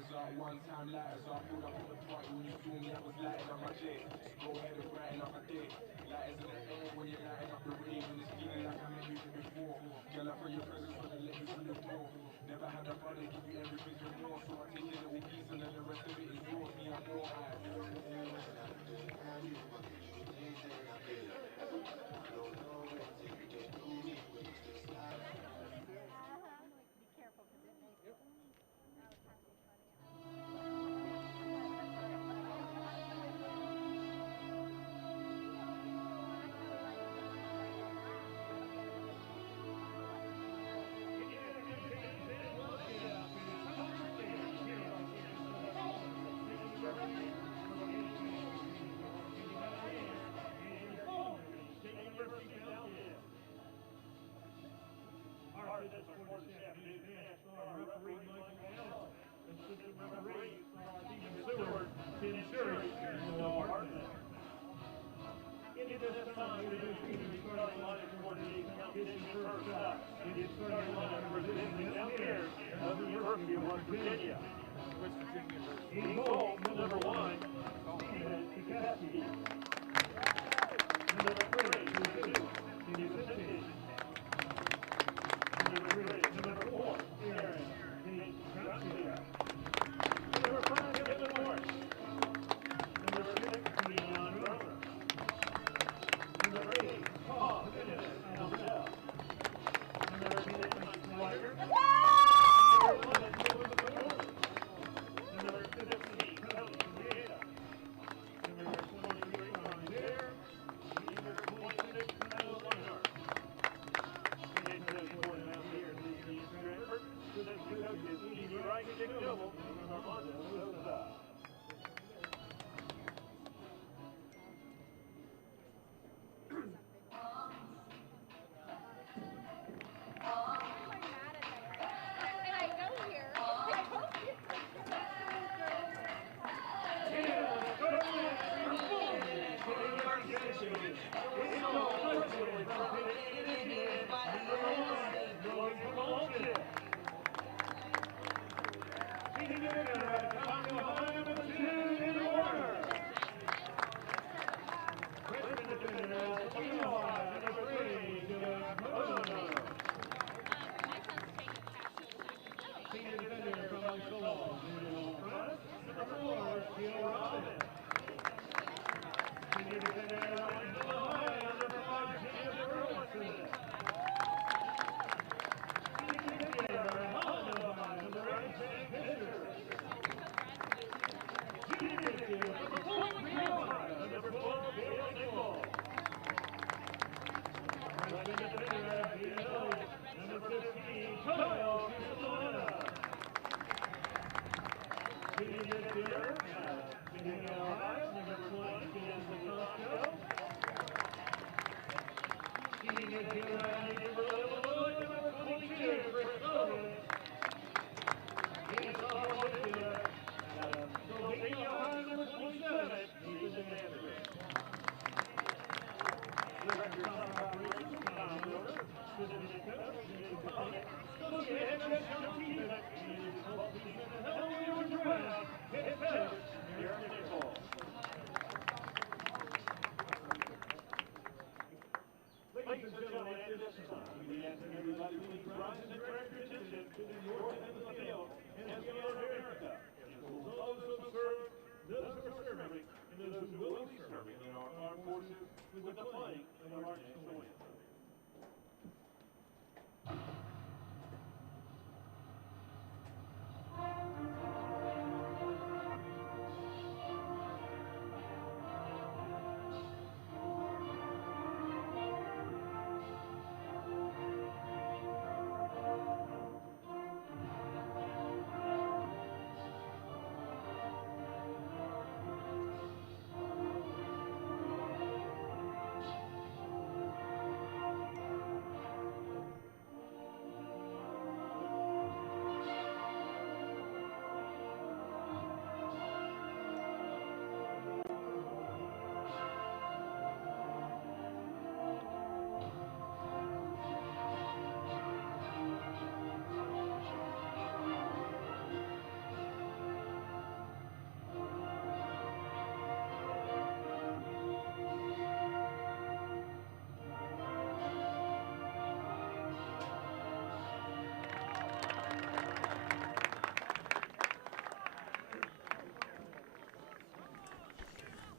lighters up, one time lighters up. Pulled up in the party when you saw me, I was lighting up my day. Go ahead and brighten up my day. Lighters in the air when you're lighting up the rave, and it's feeling like I met you from before. Girl, I feel your presence when I let you through the door. Never had a brother give you everything and more, so I take a little piece and then the rest of it is yours. Me, I'm more eyes. Be careful because it may. Yep. That was kind of funny.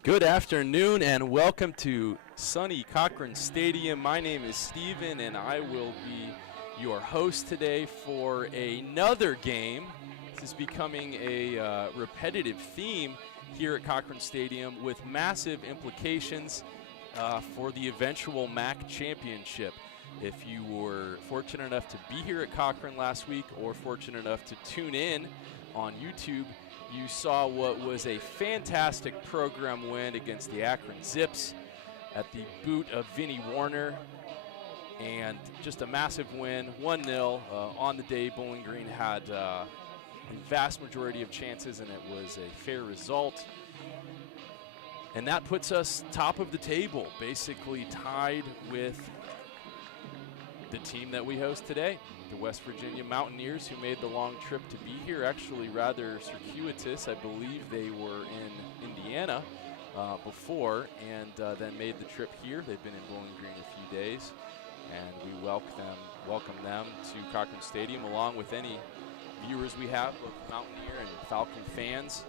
Good afternoon and welcome to sunny Cochrane Stadium. My name is Steven and I will be your host today for another game. This is becoming a repetitive theme here at Cochrane Stadium with massive implications for the eventual MAC championship. If you were fortunate enough to be here at Cochrane last week or fortunate enough to tune in on YouTube, you saw what was a fantastic program win against the Akron Zips at the boot of Vinnie Warner. And just a massive win, 1-0. On the day, Bowling Green had the vast majority of chances, and it was a fair result. And that puts us top of the table, basically tied with the team that we host today, the West Virginia Mountaineers, who made the long trip to be here. Actually rather circuitous. I believe they were in Indiana before and then made the trip here. They've been in Bowling Green a few days, and we welcome them to Cochrane Stadium along with any viewers we have, both Mountaineer and Falcon fans.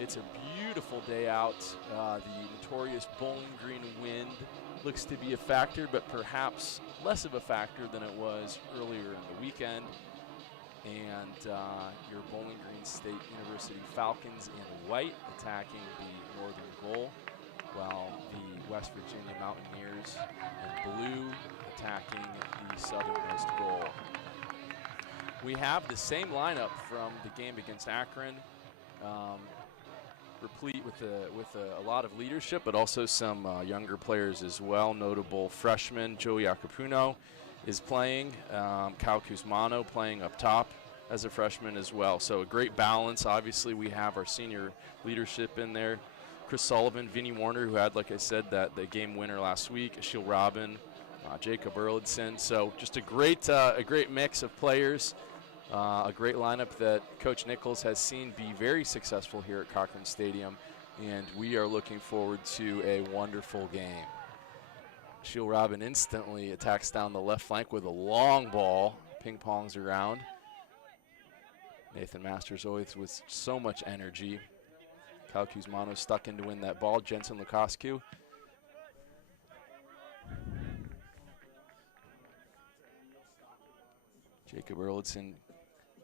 It's a beautiful day out. The notorious Bowling Green wind looks to be a factor, but perhaps less of a factor than it was earlier in the weekend. And your Bowling Green State University Falcons in white attacking the northern goal, while the West Virginia Mountaineers in blue attacking the southernmost goal. We have the same lineup from the game against Akron, replete with a lot of leadership, but also some younger players as well. Notable freshman Joey Acapuno is playing. Cal Kuzmano playing up top as a freshman as well. So a great balance. Obviously, we have our senior leadership in there. Chris Sullivan, Vinnie Warner, who had, like I said, the game winner last week. Ashil Robin, Jacob Erlandson. So just a great mix of players. A great lineup that Coach Nichols has seen be very successful here at Cochrane Stadium, and we are looking forward to a wonderful game. Ashil Robin instantly attacks down the left flank with a long ball, ping-pongs around. Nathan Masters always with so much energy. Cal Kuzmano stuck in to win that ball. Jensen Lukoscu. Jacob Erlandson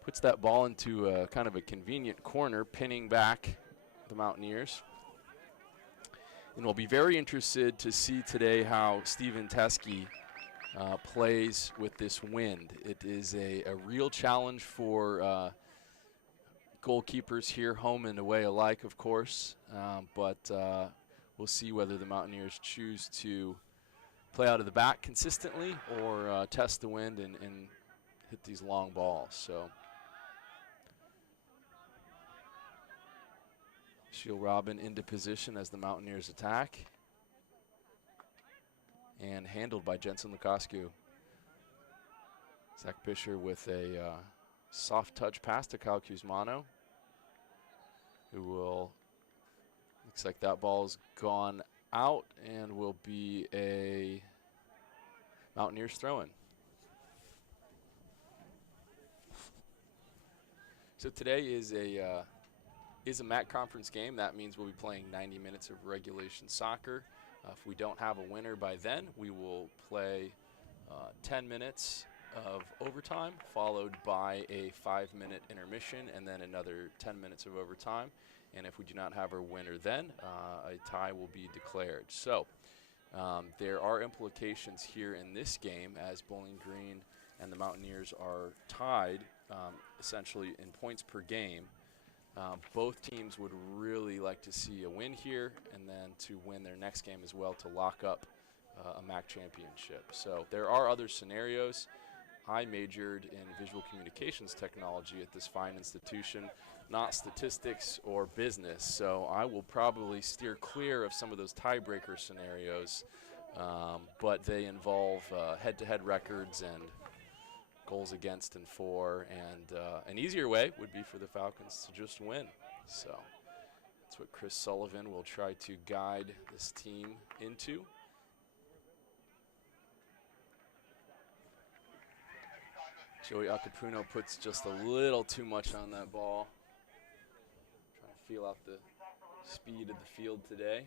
puts that ball into a kind of a convenient corner, pinning back the Mountaineers. And we'll be very interested to see today how Stephen Teskey plays with this wind. It is a real challenge for goalkeepers here, home and away alike, of course. But we'll see whether the Mountaineers choose to play out of the back consistently or test the wind and hit these long balls. So Ashil Robin into position as the Mountaineers attack. And handled by Jensen Lukoscu. Zach Fisher with a soft touch pass to Cal Kuzmano, who will, looks like that ball's gone out and will be a Mountaineers throw-in. So today is a MAC conference game. That means we'll be playing 90 minutes of regulation soccer. If we don't have a winner by then, we will play 10 minutes of overtime, followed by a 5-minute intermission, and then another 10 minutes of overtime. And if we do not have a winner then, a tie will be declared. So there are implications here in this game as Bowling Green and the Mountaineers are tied essentially in points per game. Both teams would really like to see a win here and then to win their next game as well to lock up a MAC championship. So there are other scenarios. I majored in visual communications technology at this fine institution, not statistics or business. So I will probably steer clear of some of those tiebreaker scenarios, but they involve head-to-head records and goals against and for, and an easier way would be for the Falcons to just win. So that's what Chris Sullivan will try to guide this team into. Joey Acapuno puts just a little too much on that ball. Trying to feel out the speed of the field today.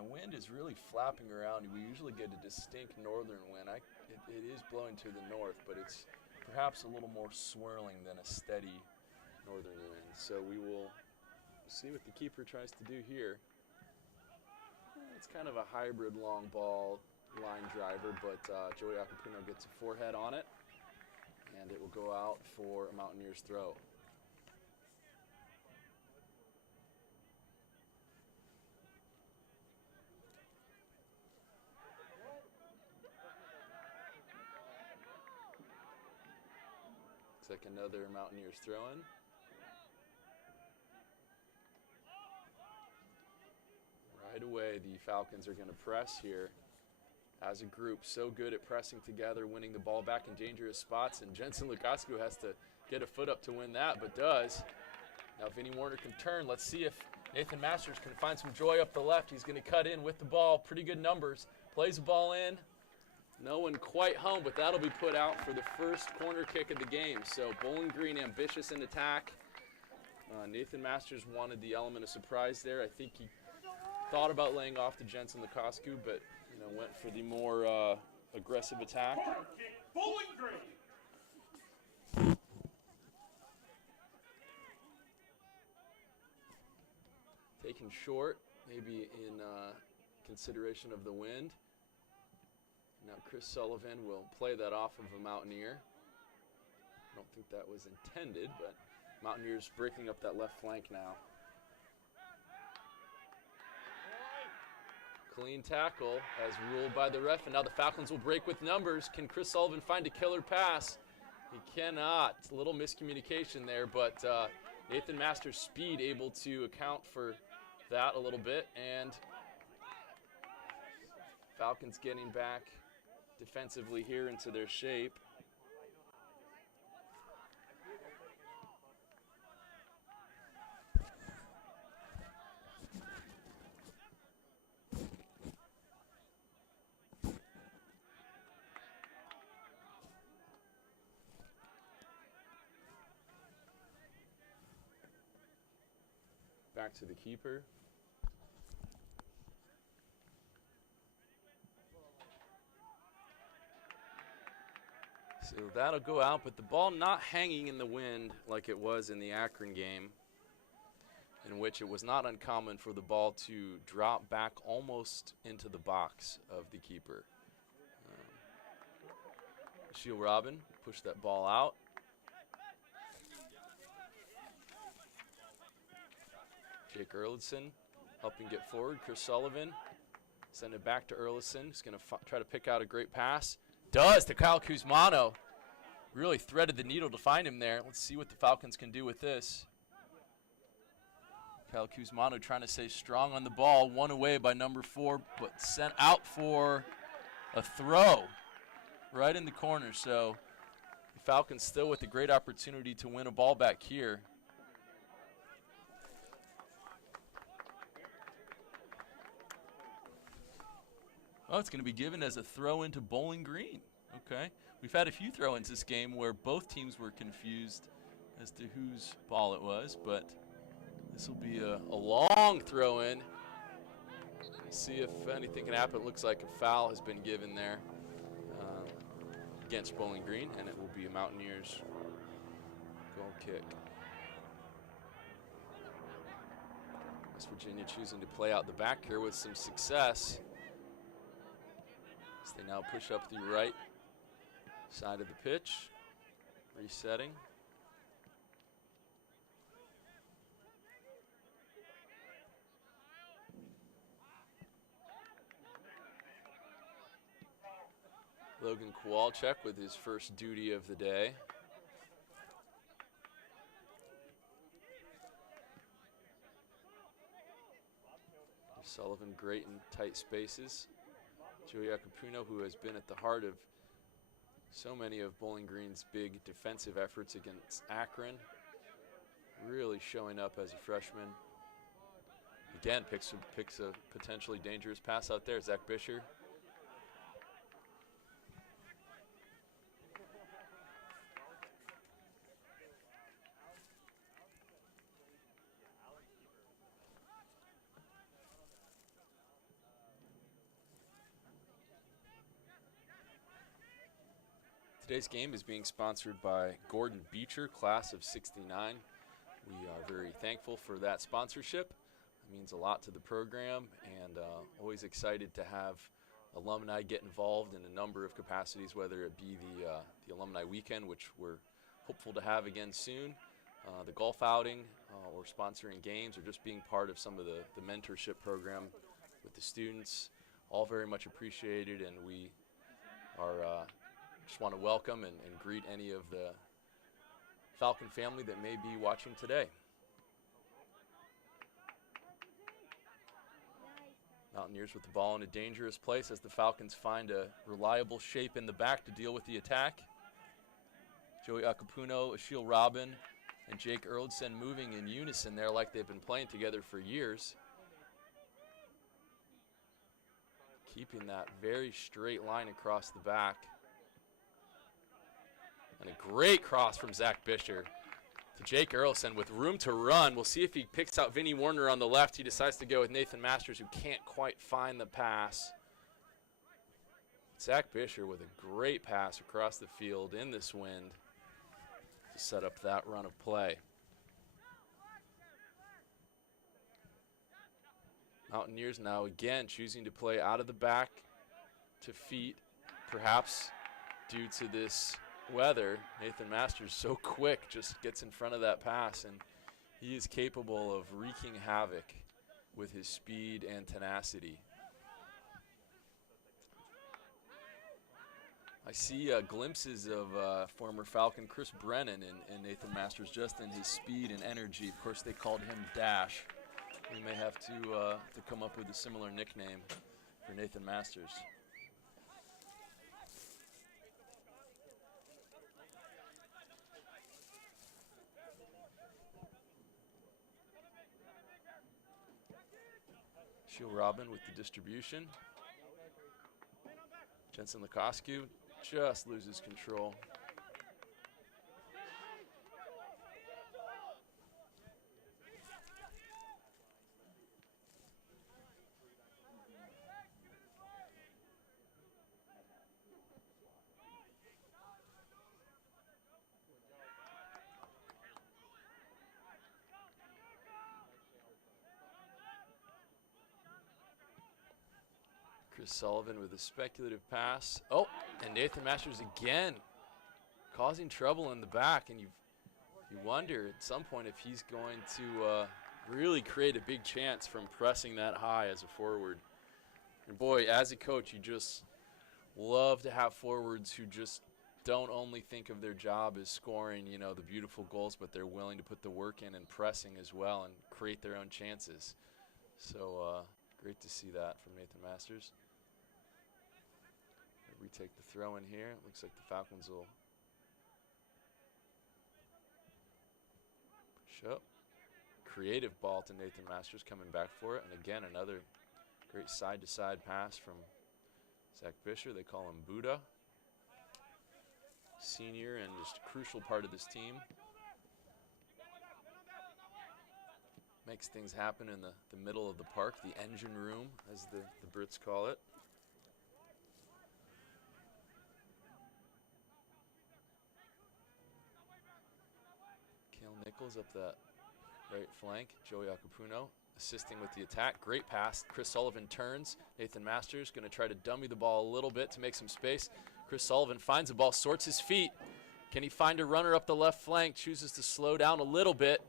the wind is really flapping around. We usually get a distinct northern wind. It is blowing to the north, but it's perhaps a little more swirling than a steady northern wind. So we will see what the keeper tries to do here. It's kind of a hybrid long ball line driver, but Joey Acapino gets a forehead on it, and it will go out for a Mountaineers throw. Looks like another Mountaineers throw-in. Right away, the Falcons are going to press here as a group. So good at pressing together, winning the ball back in dangerous spots, and Jensen Lukasku has to get a foot up to win that, but does. Now Vinnie Warner can turn. Let's see if Nathan Masters can find some joy up the left. He's going to cut in with the ball. Pretty good numbers. Plays the ball in. No one quite home, but that'll be put out for the first corner kick of the game. So Bowling Green ambitious in attack. Nathan Masters wanted the element of surprise there. I think he thought about laying off to Jensen Lukasku, but went for the more aggressive attack. Bowling Green. Taken short, maybe in consideration of the wind. Now Chris Sullivan will play that off of a Mountaineer. I don't think that was intended, but Mountaineers breaking up that left flank now. Clean tackle as ruled by the ref, and now the Falcons will break with numbers. Can Chris Sullivan find a killer pass? He cannot. A little miscommunication there, but Nathan Masters' speed able to account for that a little bit, and Falcons getting back defensively here into their shape. Back to the keeper. So that'll go out, but the ball not hanging in the wind like it was in the Akron game, in which it was not uncommon for the ball to drop back almost into the box of the keeper. Shiel Robin pushed that ball out. Jake Erlandson helping get forward. Chris Sullivan send it back to Erlandson. He's going to try to pick out a great pass. Does to Kyle Kuzmano. Really threaded the needle to find him there. Let's see what the Falcons can do with this. Kyle Kuzmano trying to stay strong on the ball. One away by number 4, but sent out for a throw right in the corner. So the Falcons still with a great opportunity to win a ball back here. Oh, it's going to be given as a throw into Bowling Green. Okay. We've had a few throw-ins this game where both teams were confused as to whose ball it was, but this will be a long throw-in. See if anything can happen. It looks like a foul has been given there against Bowling Green, and it will be a Mountaineers goal kick. West Virginia choosing to play out the back here with some success. They now push up the right side of the pitch, resetting. Logan Kowalczyk with his first duty of the day. Sullivan great in tight spaces. Joey Acapino, who has been at the heart of so many of Bowling Green's big defensive efforts against Akron, really showing up as a freshman. Again, picks a potentially dangerous pass out there. Zach Bisher. Today's game is being sponsored by Gordon Beecher, class of '69. We are very thankful for that sponsorship. It means a lot to the program, and always excited to have alumni get involved in a number of capacities, whether it be the alumni weekend, which we're hopeful to have again soon, the golf outing, or sponsoring games, or just being part of some of the mentorship program with the students. All very much appreciated, and we are just want to welcome and greet any of the Falcon family that may be watching today. Mountaineers with the ball in a dangerous place as the Falcons find a reliable shape in the back to deal with the attack. Joey Akapuno, Ashiel Robin, and Jake Erldson moving in unison there like they've been playing together for years. Keeping that very straight line across the back. And a great cross from Zach Bisher to Jake Erldson with room to run. We'll see if he picks out Vinny Warner on the left. He decides to go with Nathan Masters, who can't quite find the pass. Zach Bisher with a great pass across the field in this wind to set up that run of play. Mountaineers now again choosing to play out of the back to feet, perhaps due to this weather. Nathan Masters so quick, just gets in front of that pass, and he is capable of wreaking havoc with his speed and tenacity. I see glimpses of former Falcon Chris Brennan and Nathan Masters just in his speed and energy. Of course, they called him Dash. We may have to come up with a similar nickname for Nathan Masters. Ashiel Robin with the distribution. Jensen Lukosku just loses control. Chris Sullivan with a speculative pass. Oh, and Nathan Masters again causing trouble in the back, and you wonder at some point if he's going to really create a big chance from pressing that high as a forward. And boy, as a coach, you just love to have forwards who just don't only think of their job as scoring, you know, the beautiful goals, but they're willing to put the work in and pressing as well and create their own chances. So great to see that from Nathan Masters. Retake the throw in here. It looks like the Falcons will push up. Creative ball to Nathan Masters coming back for it. And again, another great side-to-side pass from Zach Bisher. They call him Buddha. Senior and just a crucial part of this team. Makes things happen in the middle of the park, the engine room, as the Brits call it. Nichols up that right flank. Joey Akapuno assisting with the attack. Great pass. Chris Sullivan turns. Nathan Masters going to try to dummy the ball a little bit to make some space. Chris Sullivan finds the ball, sorts his feet. Can he find a runner up the left flank? Chooses to slow down a little bit.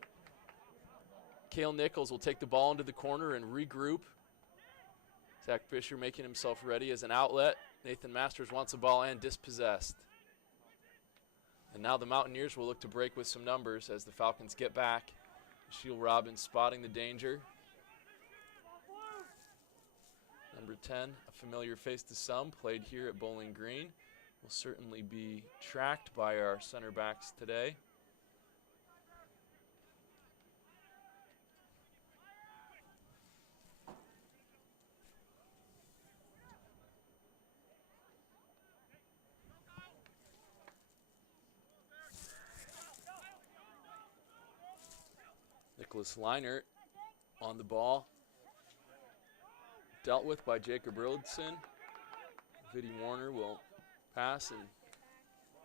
Cale Nichols will take the ball into the corner and regroup. Zach Bisher making himself ready as an outlet. Nathan Masters wants the ball and dispossessed. And now the Mountaineers will look to break with some numbers as the Falcons get back. Ashiel Robin spotting the danger. Number 10, a familiar face to some, played here at Bowling Green. Will certainly be tracked by our center backs today. Nicholas Leinert on the ball. Dealt with by Jacob Erldson. Vinny Warner will pass and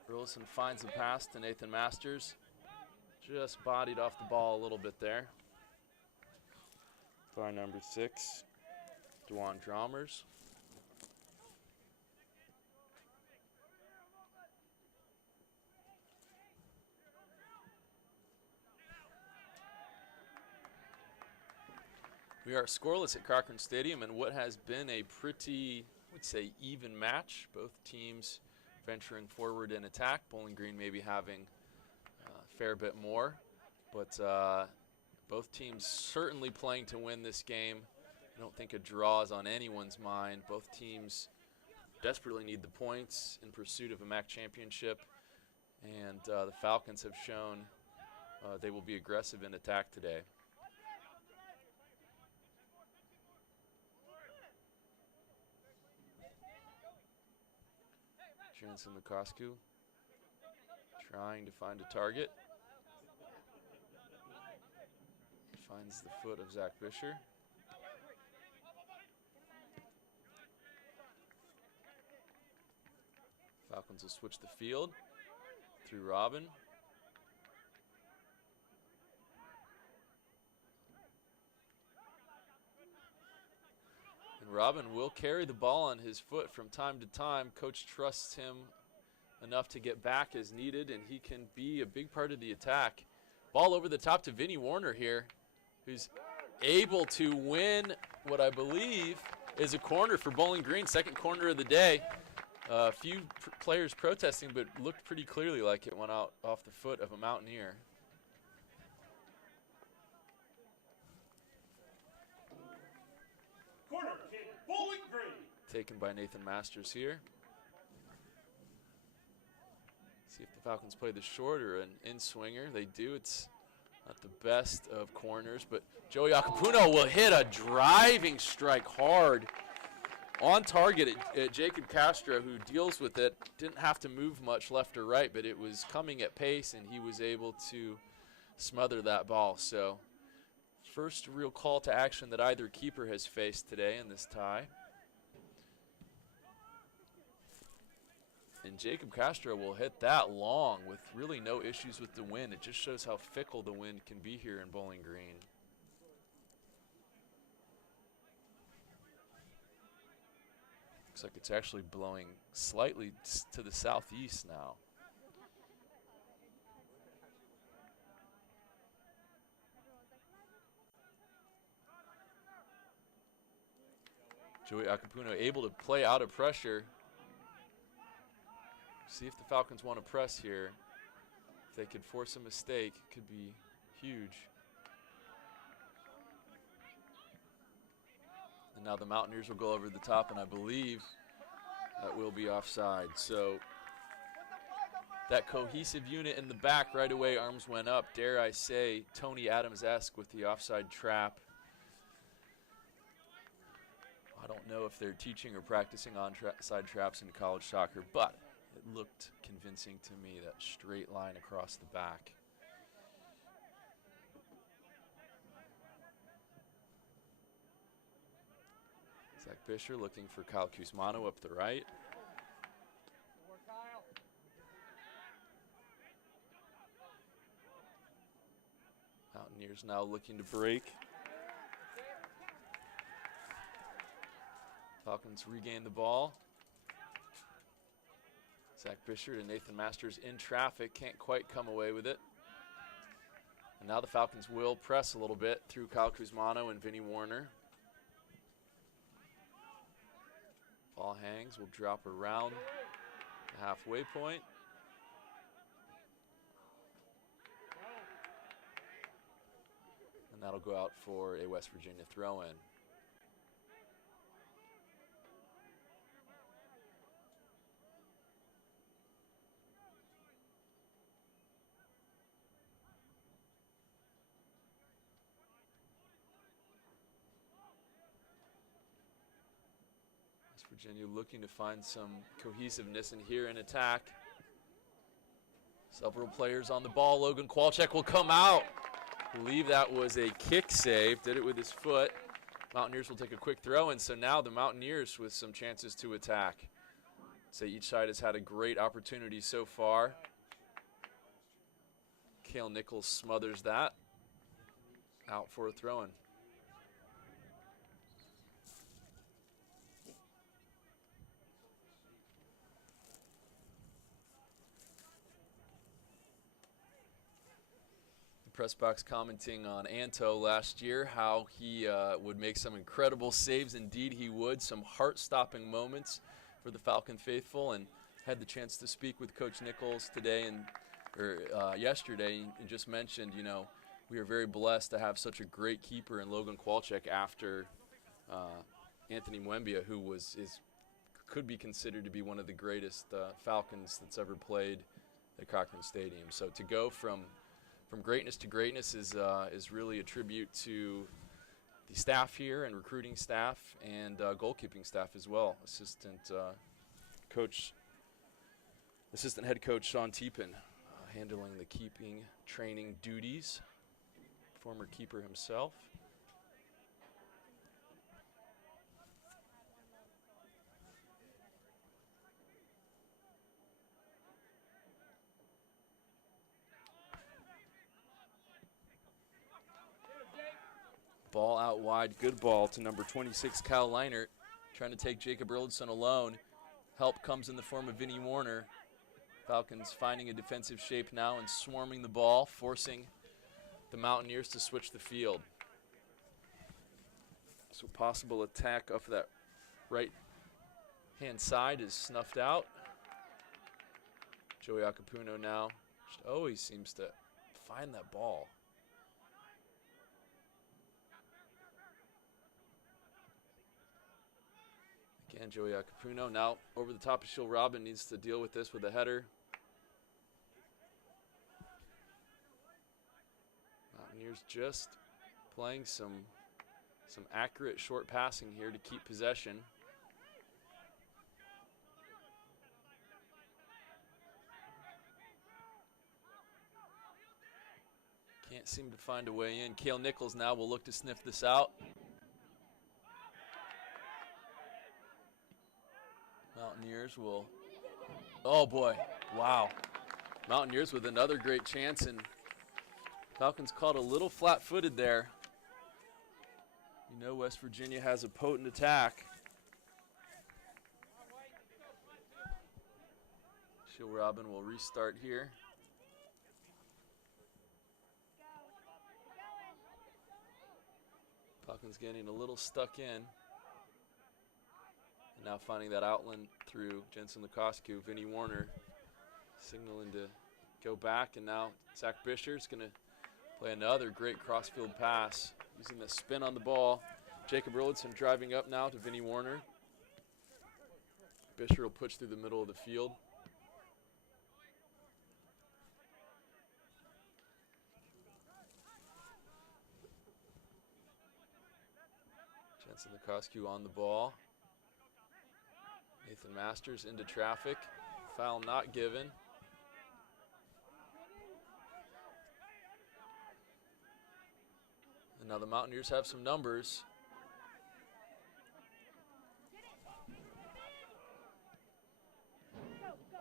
Burleson finds the pass to Nathan Masters. Just bodied off the ball a little bit there. By number 6, Dwan Drommers. We are scoreless at Cochrane Stadium in what has been a pretty, I would say, even match. Both teams venturing forward in attack. Bowling Green maybe having a fair bit more, but both teams certainly playing to win this game. I don't think a draw is on anyone's mind. Both teams desperately need the points in pursuit of a MAC championship, and the Falcons have shown they will be aggressive in attack today. Jansen Lukosku trying to find a target. Finds the foot of Zach Bisher. Falcons will switch the field through Robin. And Robin will carry the ball on his foot from time to time. Coach trusts him enough to get back as needed, and he can be a big part of the attack. Ball over the top to Vinny Warner here, who's able to win what I believe is a corner for Bowling Green, second corner of the day. A few players protesting, but looked pretty clearly like it went out off the foot of a Mountaineer. Corner kick, Bowling Green. Taken by Nathan Masters here. See if the Falcons play the short or an in-swinger. They do. It's not the best of corners, but Joey Akapuno will hit a driving strike hard on target at Jacob Castro, who deals with it. Didn't have to move much left or right, but it was coming at pace, and he was able to smother that ball. So first real call to action that either keeper has faced today in this tie. And Jacob Castro will hit that long with really no issues with the wind. It just shows how fickle the wind can be here in Bowling Green. Looks like it's actually blowing slightly to the southeast now. Joey Akapuno able to play out of pressure. See if the Falcons want to press here. If they could force a mistake, it could be huge. And now the Mountaineers will go over the top, and I believe that will be offside. So that cohesive unit in the back right away, arms went up. Dare I say, Tony Adams-esque with the offside trap. I don't know if they're teaching or practicing onside traps in college soccer, but it looked convincing to me, that straight line across the back. Zach Bisher looking for Kyle Kuzmano up the right. Mountaineers now looking to break. Falcons regain the ball. Zach Bisher and Nathan Masters in traffic, can't quite come away with it. And now the Falcons will press a little bit through Kyle Kuzmano and Vinny Warner. Ball hangs, will drop around the halfway point. And that'll go out for a West Virginia throw-in. Virginia looking to find some cohesiveness in here in attack. Several players on the ball. Logan Kwalchek will come out. I believe that was a kick save. Did it with his foot. Mountaineers will take a quick throw, and so now the Mountaineers with some chances to attack. say each side has had a great opportunity so far. Cale Nichols smothers that. Out for a throw-in. Press box commenting on Anto last year, how he would make some incredible saves. Indeed he would. Some heart-stopping moments for the Falcon faithful, and had the chance to speak with Coach Nichols today yesterday, and just mentioned, you know, we are very blessed to have such a great keeper in Logan Kowalczyk after Anthony Mwembia, who could be considered to be one of the greatest Falcons that's ever played at Cochrane Stadium. So to go from greatness to greatness is really a tribute to the staff here and recruiting staff and goalkeeping staff as well. Assistant head coach Sean Teepin handling the keeping training duties. Former keeper himself. Ball out wide, good ball to number 26, Kyle Leinert, trying to take Jacob Erlandson alone. Help comes in the form of Vinnie Warner. Falcons finding a defensive shape now and swarming the ball, forcing the Mountaineers to switch the field. So possible attack off that right-hand side is snuffed out. Joey Acapulco now just always seems to find that ball. Again, Joey Acapulco now over the top of Shiel Robin, needs to deal with this with a header. Mountaineers just playing some accurate short passing here to keep possession. Can't seem to find a way in. Cale Nichols now will look to sniff this out. Mountaineers will, oh boy, wow. Mountaineers with another great chance, and Falcons caught a little flat-footed there. You know West Virginia has a potent attack. Shiel Robin will restart here. Falcons getting a little stuck in. And now finding that outlet through Jensen Lukosku. Vinnie Warner signaling to go back, and now Zach Bisher's going to play another great crossfield pass using the spin on the ball. Jacob Erlandson driving up now to Vinnie Warner. Bisher will push through the middle of the field. Jensen Lukosku on the ball. Nathan Masters into traffic. Foul not given. And now the Mountaineers have some numbers.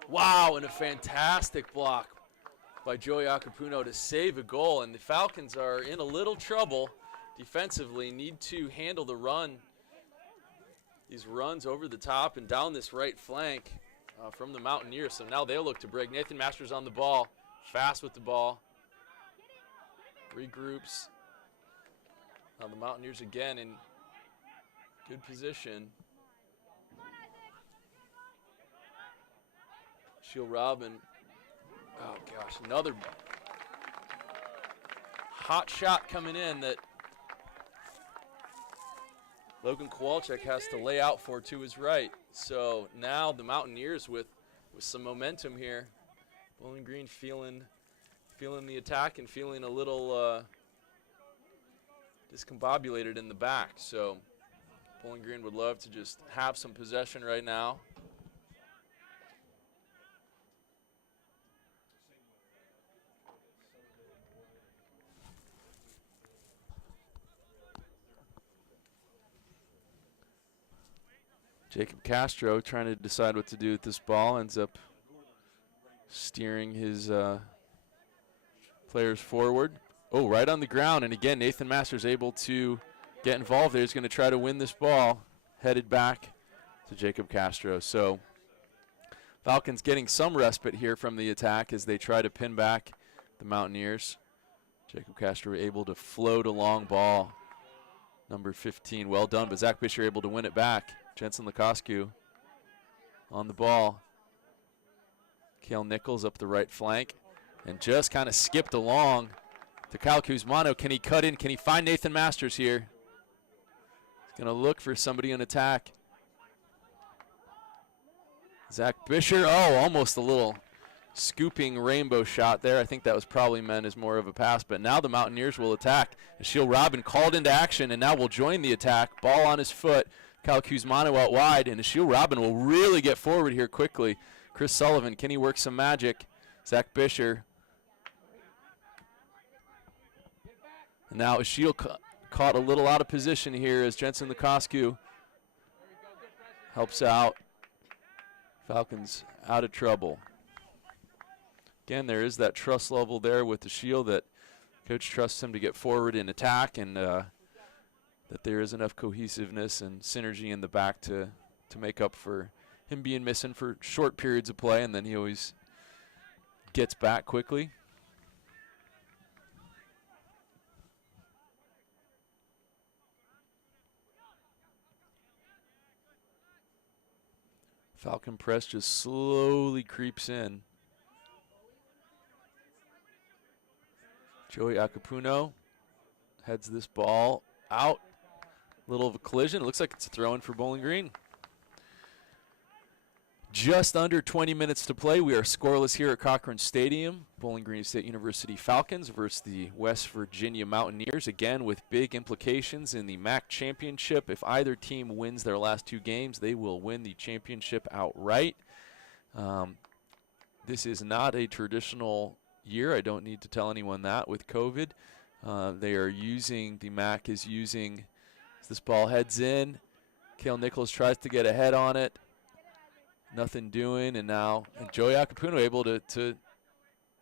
Wow, and a fantastic block by Joey Acapulco to save a goal. And the Falcons are in a little trouble defensively, need to handle the run. These runs over the top and down this right flank from the Mountaineers. So now they'll look to break. Nathan Masters on the ball, fast with the ball. Regroups. Now the Mountaineers again in good position. Shiel Robin. Oh gosh, another hot shot coming in that Logan Kowalczyk has to lay out for to his right. So now the Mountaineers with some momentum here. Bowling Green feeling the attack and feeling a little discombobulated in the back. So Bowling Green would love to just have some possession right now. Jacob Castro trying to decide what to do with this ball, ends up steering his players forward. Oh, right on the ground, and again, Nathan Masters able to get involved there. He's going to try to win this ball, headed back to Jacob Castro. So Falcons getting some respite here from the attack as they try to pin back the Mountaineers. Jacob Castro able to float a long ball. Number 15, well done, but Zach Bisher able to win it back. Jensen Lukosku on the ball. Kale Nichols up the right flank and just kind of skipped along to Kyle Kuzmano. Can he cut in? Can he find Nathan Masters here? He's going to look for somebody in attack. Zach Bisher, oh, almost a little scooping rainbow shot there. I think that was probably meant as more of a pass, but now the Mountaineers will attack. Ashiel Robin called into action and now will join the attack. Ball on his foot. Kyle Kuzmano out wide, and Ashiel Robin will really get forward here quickly. Chris Sullivan, can he work some magic? Zach Bisher. And now Ashiel caught a little out of position here as Jensen Lukosku helps out. Falcons out of trouble. Again, there is that trust level there with Ashiel that coach trusts him to get forward in attack, and that there is enough cohesiveness and synergy in the back to make up for him being missing for short periods of play, and then he always gets back quickly. Falcon press just slowly creeps in. Joey Akapuno heads this ball out. Little of a collision. It looks like it's a throw-in for Bowling Green. Just under 20 minutes to play. We are scoreless here at Cochrane Stadium. Bowling Green State University Falcons versus the West Virginia Mountaineers. Again, with big implications in the MAC championship. If either team wins their last two games, they will win the championship outright. This is not a traditional year. I don't need to tell anyone that with COVID. The MAC is using, as this ball heads in, Kale Nichols tries to get ahead on it. Nothing doing, and now Joey Akapuno able to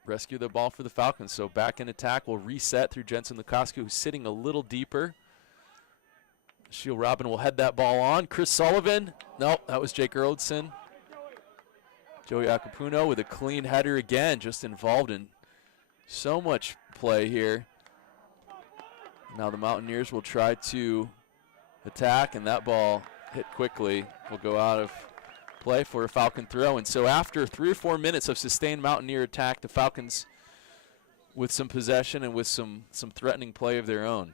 rescue the ball for the Falcons. So back in attack, will reset through Jensen Lukosku, who's sitting a little deeper. Ashiel Robin will head that ball on. Chris Sullivan, nope, that was Jake Erldson. Joey Akapuno with a clean header again, just involved in so much play here. Now the Mountaineers will try to attack, and that ball hit quickly will go out of play for a Falcon throw. And so after 3 or 4 minutes of sustained Mountaineer attack, the Falcons with some possession and with some threatening play of their own.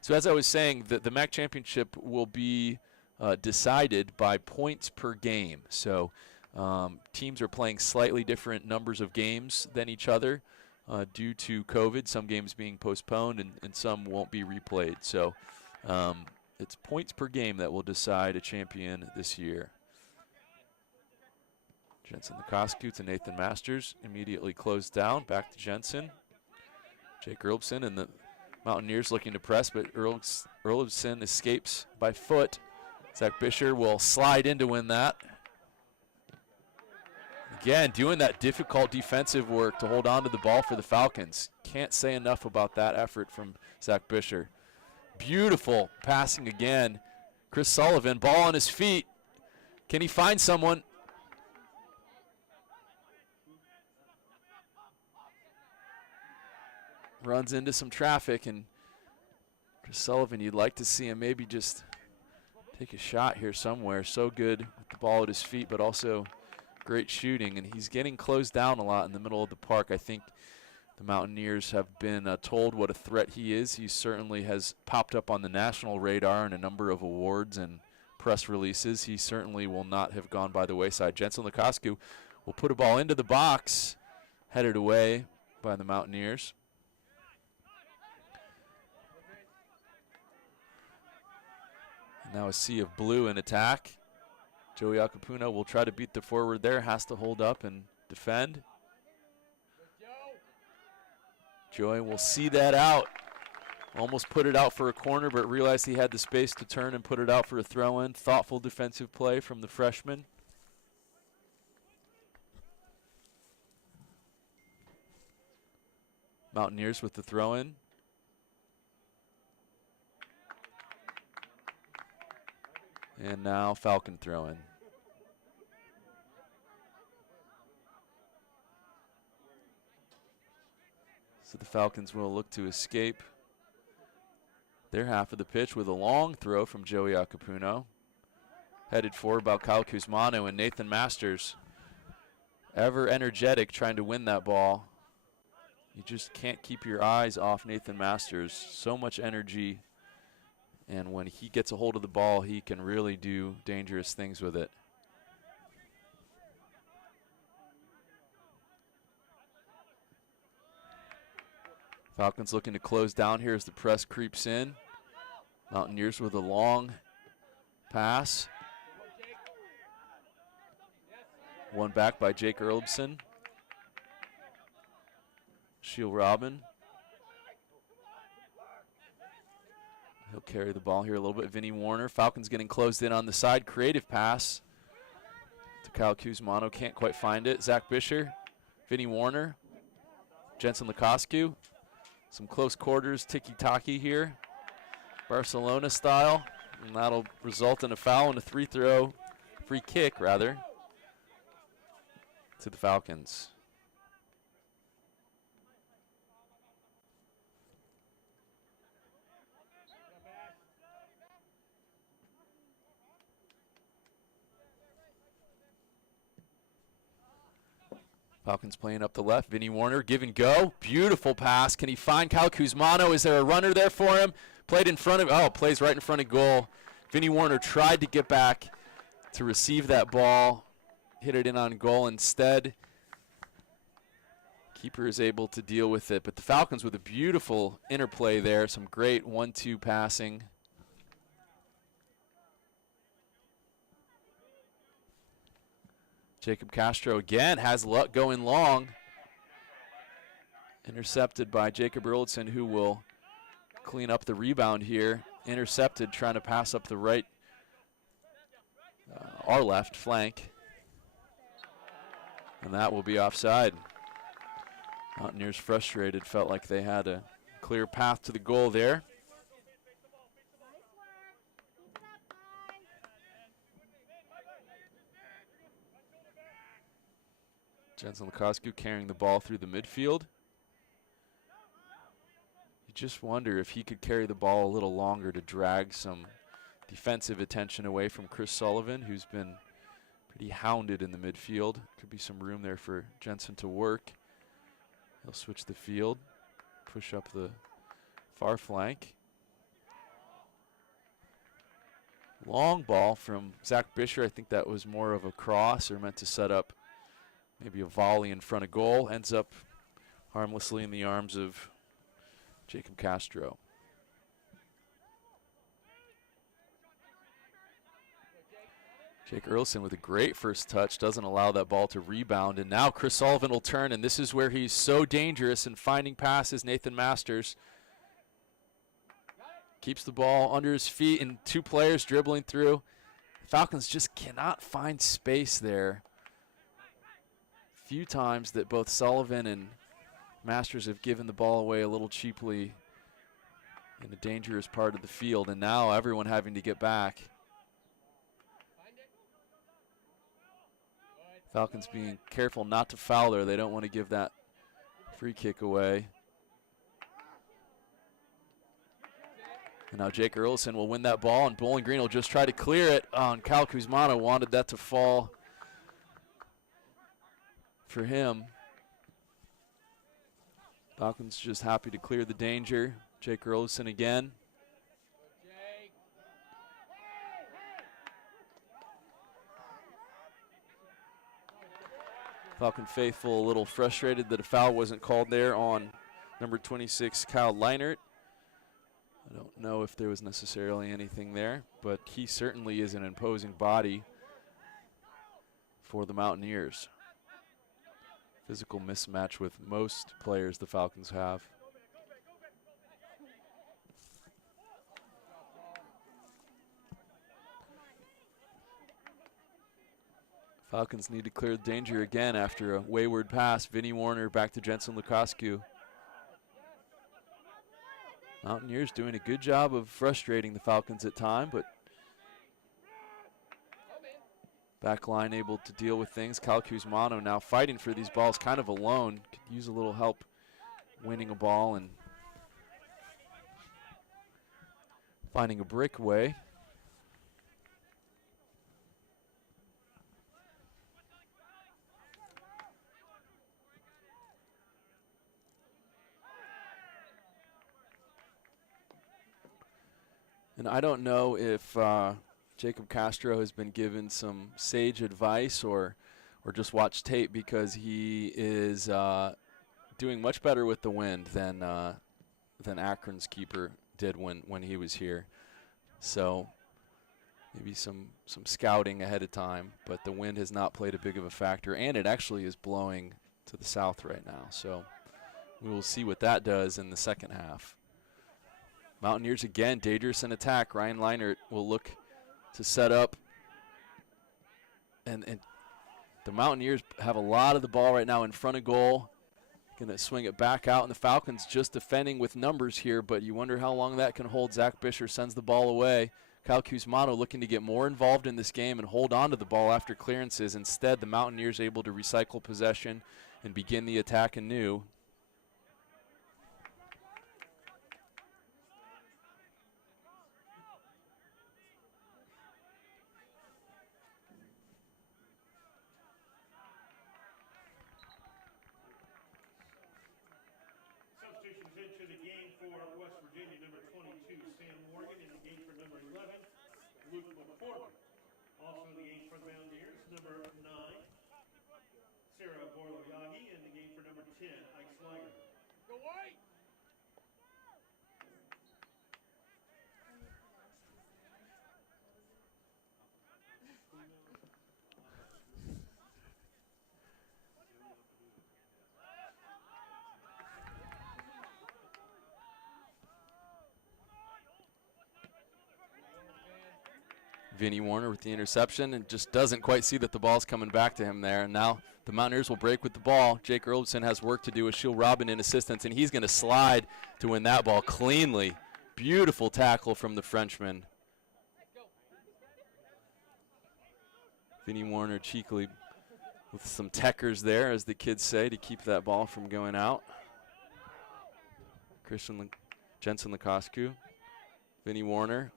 So as I was saying, the MAC championship will be decided by points per game. So teams are playing slightly different numbers of games than each other due to COVID, some games being postponed and some won't be replayed. So it's points per game that will decide a champion this year. Jensen Lukosku to Nathan Masters, immediately closed down, back to Jensen. Jake Erldson and the Mountaineers looking to press, but Erldson escapes by foot. Zach Bisher will slide in to win that. Again, doing that difficult defensive work to hold on to the ball for the Falcons. Can't say enough about that effort from Zach Bisher. Beautiful passing again. Chris Sullivan, ball on his feet. Can he find someone? Runs into some traffic, and Chris Sullivan, you'd like to see him maybe just take a shot here somewhere. So good with the ball at his feet, but also great shooting, and he's getting closed down a lot in the middle of the park. I think the Mountaineers have been told what a threat he is. He certainly has popped up on the national radar in a number of awards and press releases. He certainly will not have gone by the wayside. Jensen Lukosku will put a ball into the box, headed away by the Mountaineers. Now a sea of blue in attack. Joey Akapuno will try to beat the forward there, has to hold up and defend. Joey will see that out. Almost put it out for a corner, but realized he had the space to turn and put it out for a throw-in. Thoughtful defensive play from the freshman. Mountaineers with the throw-in. And now Falcon throw-in. So the Falcons will look to escape their half of the pitch with a long throw from Joey Acapuno. Headed forward by Kyle Kuzmano and Nathan Masters. Ever energetic trying to win that ball. You just can't keep your eyes off Nathan Masters. So much energy. And when he gets a hold of the ball, he can really do dangerous things with it. Falcons looking to close down here as the press creeps in. Mountaineers with a long pass. One back by Jake Erlibson. Shiel Robin. He'll carry the ball here a little bit. Vinny Warner. Falcons getting closed in on the side. Creative pass to Kyle Kuzmano. Can't quite find it. Zach Bisher. Vinny Warner. Jensen Lukoscu. Some close quarters, tiki-taki here. Barcelona style. And that'll result in a foul and a free kick rather, to the Falcons. Falcons playing up the left. Vinny Warner, give and go. Beautiful pass. Can he find Kyle Kuzmano? Is there a runner there for him? Played in front of, plays right in front of goal. Vinny Warner tried to get back to receive that ball. Hit it in on goal instead. Keeper is able to deal with it. But the Falcons with a beautiful interplay there. Some great 1-2 passing. Jacob Castro again has luck going long. Intercepted by Jacob Erlitson, who will clean up the rebound here. Intercepted, trying to pass up the right, our left flank. And that will be offside. Mountaineers frustrated, felt like they had a clear path to the goal there. Jensen Lukoscu carrying the ball through the midfield. You just wonder if he could carry the ball a little longer to drag some defensive attention away from Chris Sullivan, who's been pretty hounded in the midfield. Could be some room there for Jensen to work. He'll switch the field, push up the far flank. Long ball from Zach Bisher. I think that was more of a cross or meant to set up maybe a volley in front of goal. Ends up harmlessly in the arms of Jacob Castro. Jake Erlson with a great first touch, doesn't allow that ball to rebound. And now Chris Sullivan will turn, and this is where he's so dangerous in finding passes. Nathan Masters keeps the ball under his feet, and two players dribbling through. The Falcons just cannot find space there. Few times that both Sullivan and Masters have given the ball away a little cheaply in a dangerous part of the field, and now everyone having to get back. Falcons being careful not to foul there. They don't want to give that free kick away. And now Jake Erlison will win that ball, and Bowling Green will just try to clear it. And Kyle Kuzmano wanted that to fall for him. Falcons just happy to clear the danger. Jake Erlison again. Falcon faithful a little frustrated that a foul wasn't called there on number 26, Kyle Leinert. I don't know if there was necessarily anything there, but he certainly is an imposing body for the Mountaineers. Physical mismatch with most players the Falcons have. Falcons need to clear the danger again after a wayward pass. Vinnie Warner back to Jensen Lukascu. Mountaineers doing a good job of frustrating the Falcons at time, but back line able to deal with things. Cal Kuzmano now fighting for these balls kind of alone. Could use a little help winning a ball and finding a breakaway. And I don't know if Jacob Castro has been given some sage advice or just watched tape, because he is doing much better with the wind than Akron's keeper did when he was here. So maybe some scouting ahead of time, but the wind has not played a big of a factor, and it actually is blowing to the south right now. So we will see what that does in the second half. Mountaineers again, dangerous in attack. Ryan Leinert will look to set up. And the Mountaineers have a lot of the ball right now in front of goal. Going to swing it back out, and the Falcons just defending with numbers here, but you wonder how long that can hold. Zach Bisher sends the ball away. Kyle Kuzmano looking to get more involved in this game and hold on to the ball after clearances. Instead, the Mountaineers able to recycle possession and begin the attack anew. Also in the game for the Mountaineers, number 9, Sarah Borloyagi, and the game for number 10, Ike Sliger. Go White! Vinnie Warner with the interception and just doesn't quite see that the ball's coming back to him there. And now the Mountaineers will break with the ball. Jake Earlson has work to do with Shiel Robin in assistance, and he's going to slide to win that ball cleanly. Beautiful tackle from the Frenchman. Vinnie Warner cheekily with some techers there, as the kids say, to keep that ball from going out. Jensen Lukascu, Vinnie Warner.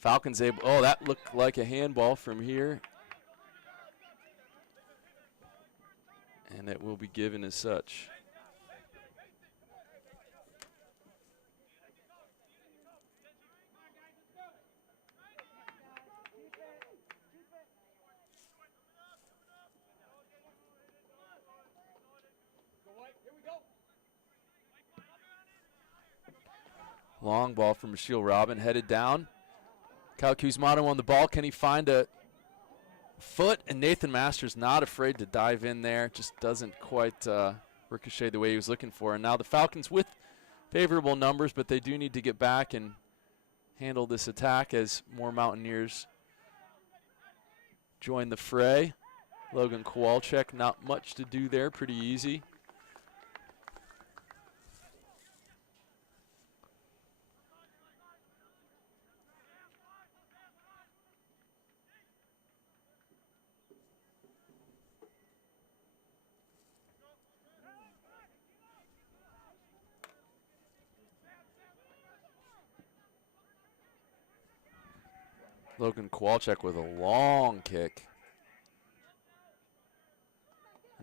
Falcons able, oh, that looked like a handball from here. And it will be given as such. Long ball from Shiel Robin, headed down. Kyle Kuzmano on the ball. Can he find a foot? And Nathan Masters not afraid to dive in there. Just doesn't quite ricochet the way he was looking for. And now the Falcons with favorable numbers, but they do need to get back and handle this attack as more Mountaineers join the fray. Logan Kowalczyk, not much to do there. Pretty easy. Logan Kowalczyk with a long kick.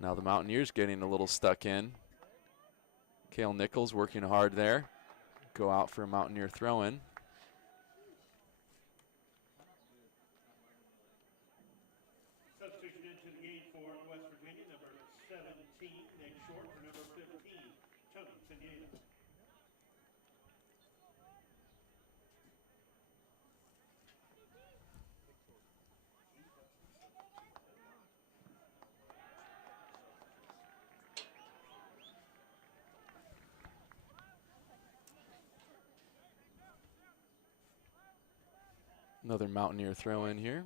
Now the Mountaineers getting a little stuck in. Cale Nichols working hard there. Go out for a Mountaineer throw-in. Substitution into the game for West Virginia, number 17, Nick Short, for number 15, Tony Tenieda. Another Mountaineer throw in here.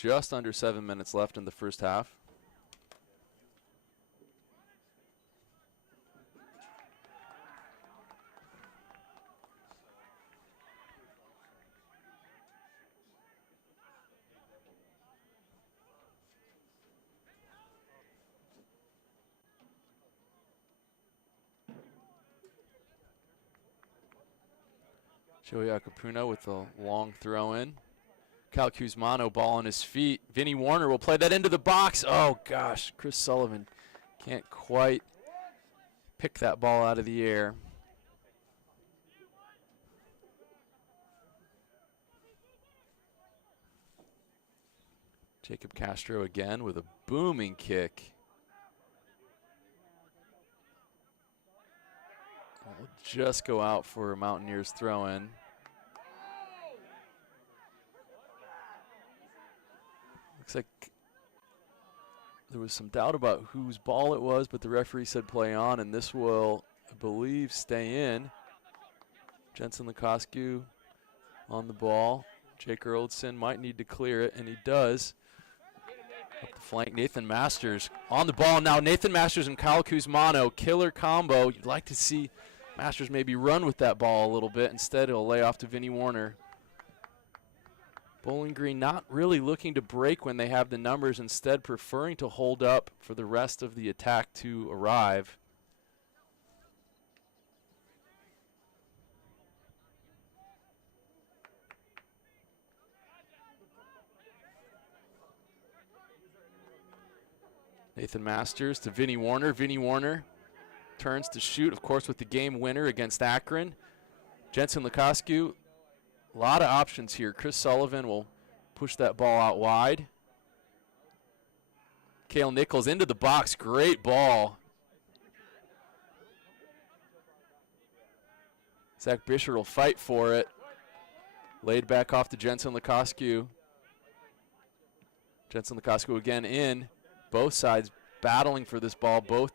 just under 7 minutes left in the first half. Joey Acapuna with a long throw in. Cal Kuzmano, ball on his feet. Vinny Warner will play that into the box. Oh gosh, Chris Sullivan can't quite pick that ball out of the air. Jacob Castro again with a booming kick. Will just go out for a Mountaineers throw in. Looks like there was some doubt about whose ball it was, but the referee said play on, and this will, I believe, stay in. Jensen Lukoscu on the ball. Jake Erldson might need to clear it, and he does. Up the flank, Nathan Masters on the ball now. Nathan Masters and Kyle Kuzmano, killer combo. You'd like to see Masters maybe run with that ball a little bit. Instead, he'll lay off to Vinny Warner. Bowling Green not really looking to break when they have the numbers, instead preferring to hold up for the rest of the attack to arrive. Nathan Masters to Vinny Warner. Vinny Warner turns to shoot, of course, with the game winner against Akron. Jensen Lukoscu, a lot of options here. Chris Sullivan will push that ball out wide. Cale Nichols into the box, great ball. Zach Bisher will fight for it. Laid back off to Jensen Lukoscu. Jensen Lukoscu again in. Both sides battling for this ball. Both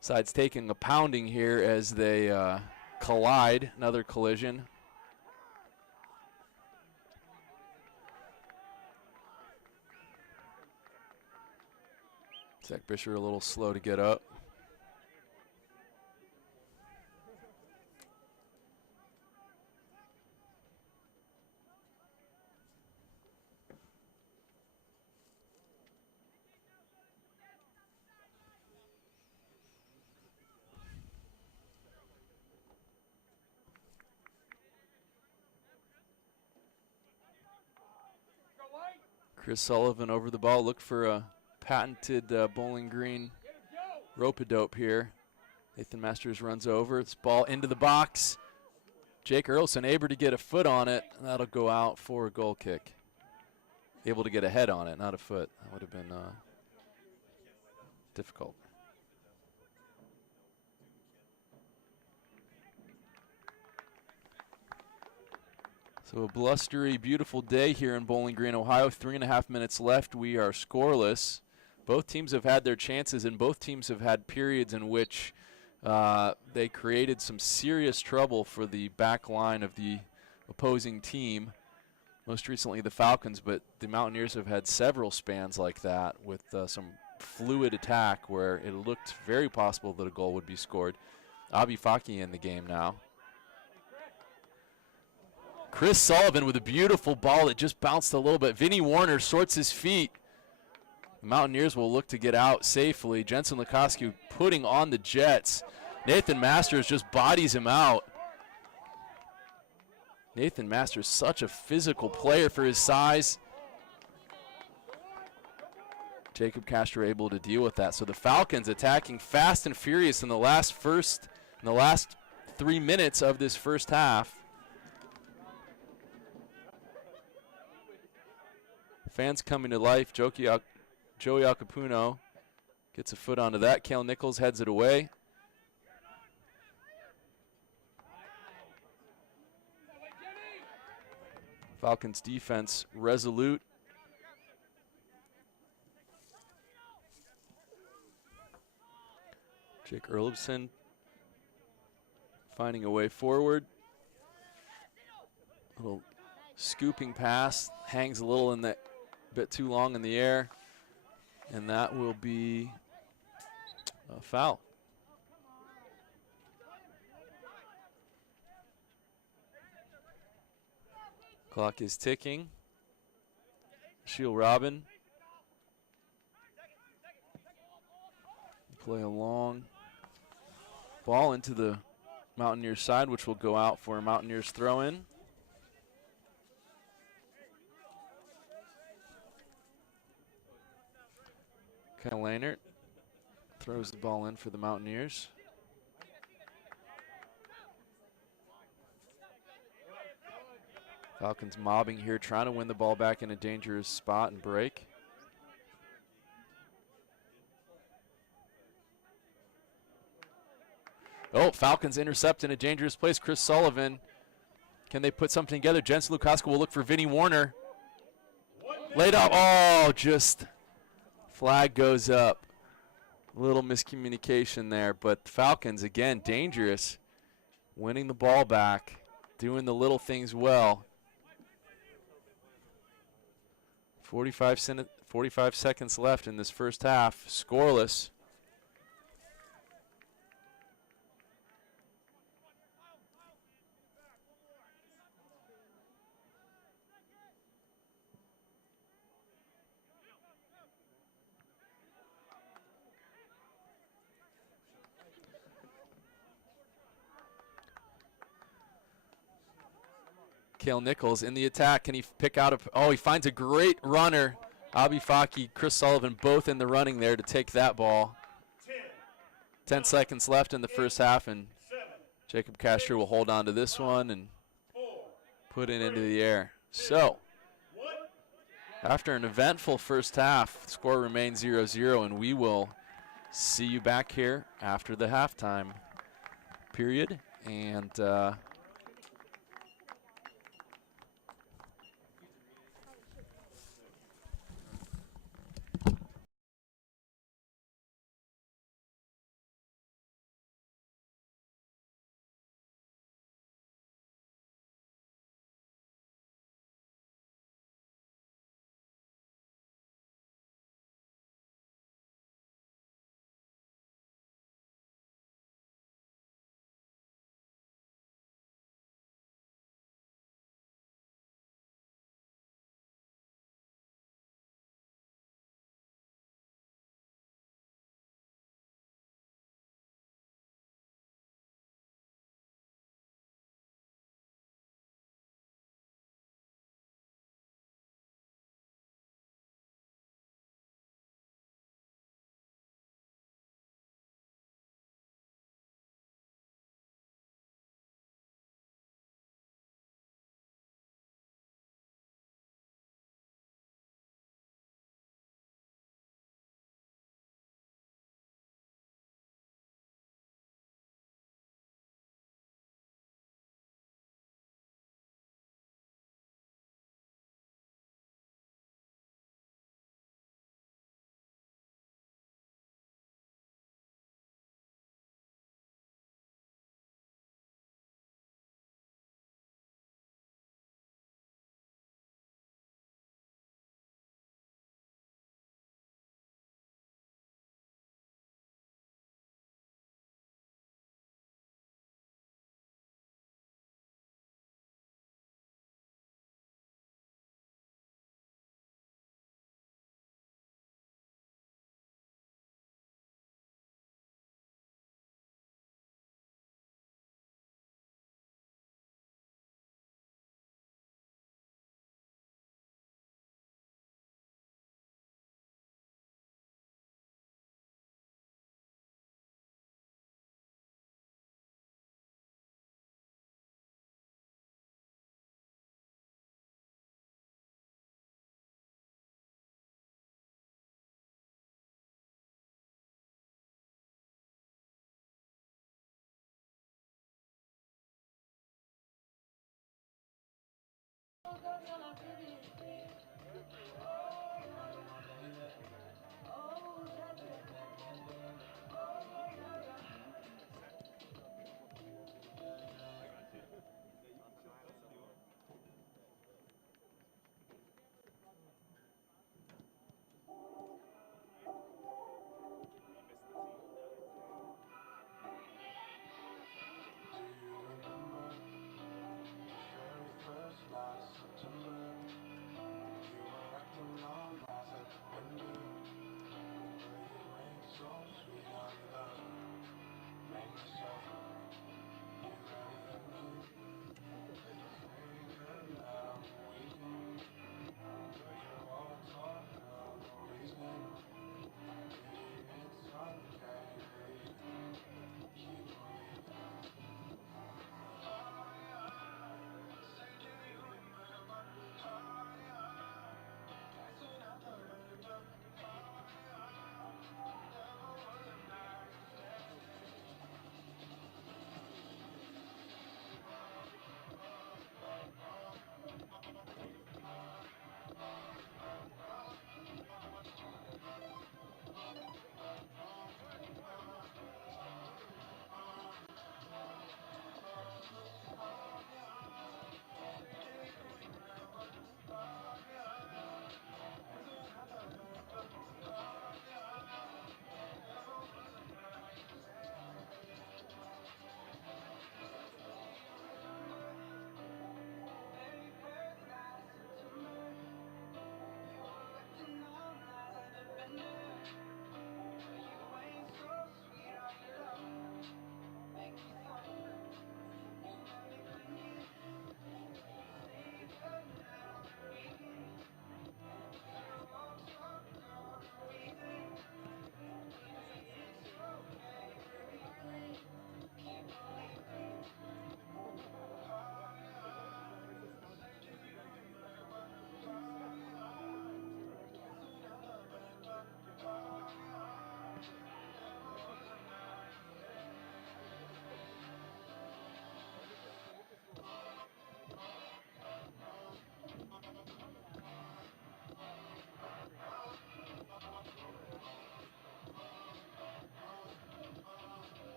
sides taking a pounding here as they collide. Another collision. Zach Bisher a little slow to get up. Chris Sullivan over the ball. Look for a patented Bowling Green rope-a-dope here. Nathan Masters runs over. It's ball into the box. Jake Erldson able to get a foot on it. That'll go out for a goal kick. Able to get a head on it, not a foot. That would have been difficult. So a blustery, beautiful day here in Bowling Green, Ohio. 3.5 minutes left. We are scoreless. Both teams have had their chances, and both teams have had periods in which they created some serious trouble for the back line of the opposing team. Most recently the Falcons, but the Mountaineers have had several spans like that with some fluid attack where it looked very possible that a goal would be scored. Abi Faki in the game now. Chris Sullivan with a beautiful ball that just bounced a little bit. Vinny Warner sorts his feet. The Mountaineers will look to get out safely. Jensen Lukoscu putting on the Jets. Nathan Masters just bodies him out. Nathan Masters, such a physical player for his size. Jacob Castro able to deal with that. So the Falcons attacking fast and furious in the last 3 minutes of this first half. Fans coming to life. Joey Acapuna gets a foot onto that. Cale Nichols heads it away. Falcons defense resolute. Jake Erldson finding a way forward. Little scooping pass, hangs a little in the bit too long in the air, and that will be a foul. Clock is ticking. Shield Robin. Play a long ball into the Mountaineers side, which will go out for a Mountaineers throw in. Kyle Lahnert throws the ball in for the Mountaineers. Falcons mobbing here, trying to win the ball back in a dangerous spot and break. Oh, Falcons intercept in a dangerous place. Chris Sullivan. Can they put something together? Jensen Lukaska will look for Vinny Warner. Laid up. Oh, just flag goes up. A little miscommunication there, but Falcons, again, dangerous. Winning the ball back, doing the little things well. 45 seconds left in this first half, scoreless. Kale Nichols in the attack. Can he pick out he finds a great runner. Abi Faki, Chris Sullivan, both in the running there to take that ball. 10 seconds left in the first half, and Jacob Castro will hold on to this one and put it into the air. So, after an eventful first half, the score remains 0-0, and we will see you back here after the halftime period. And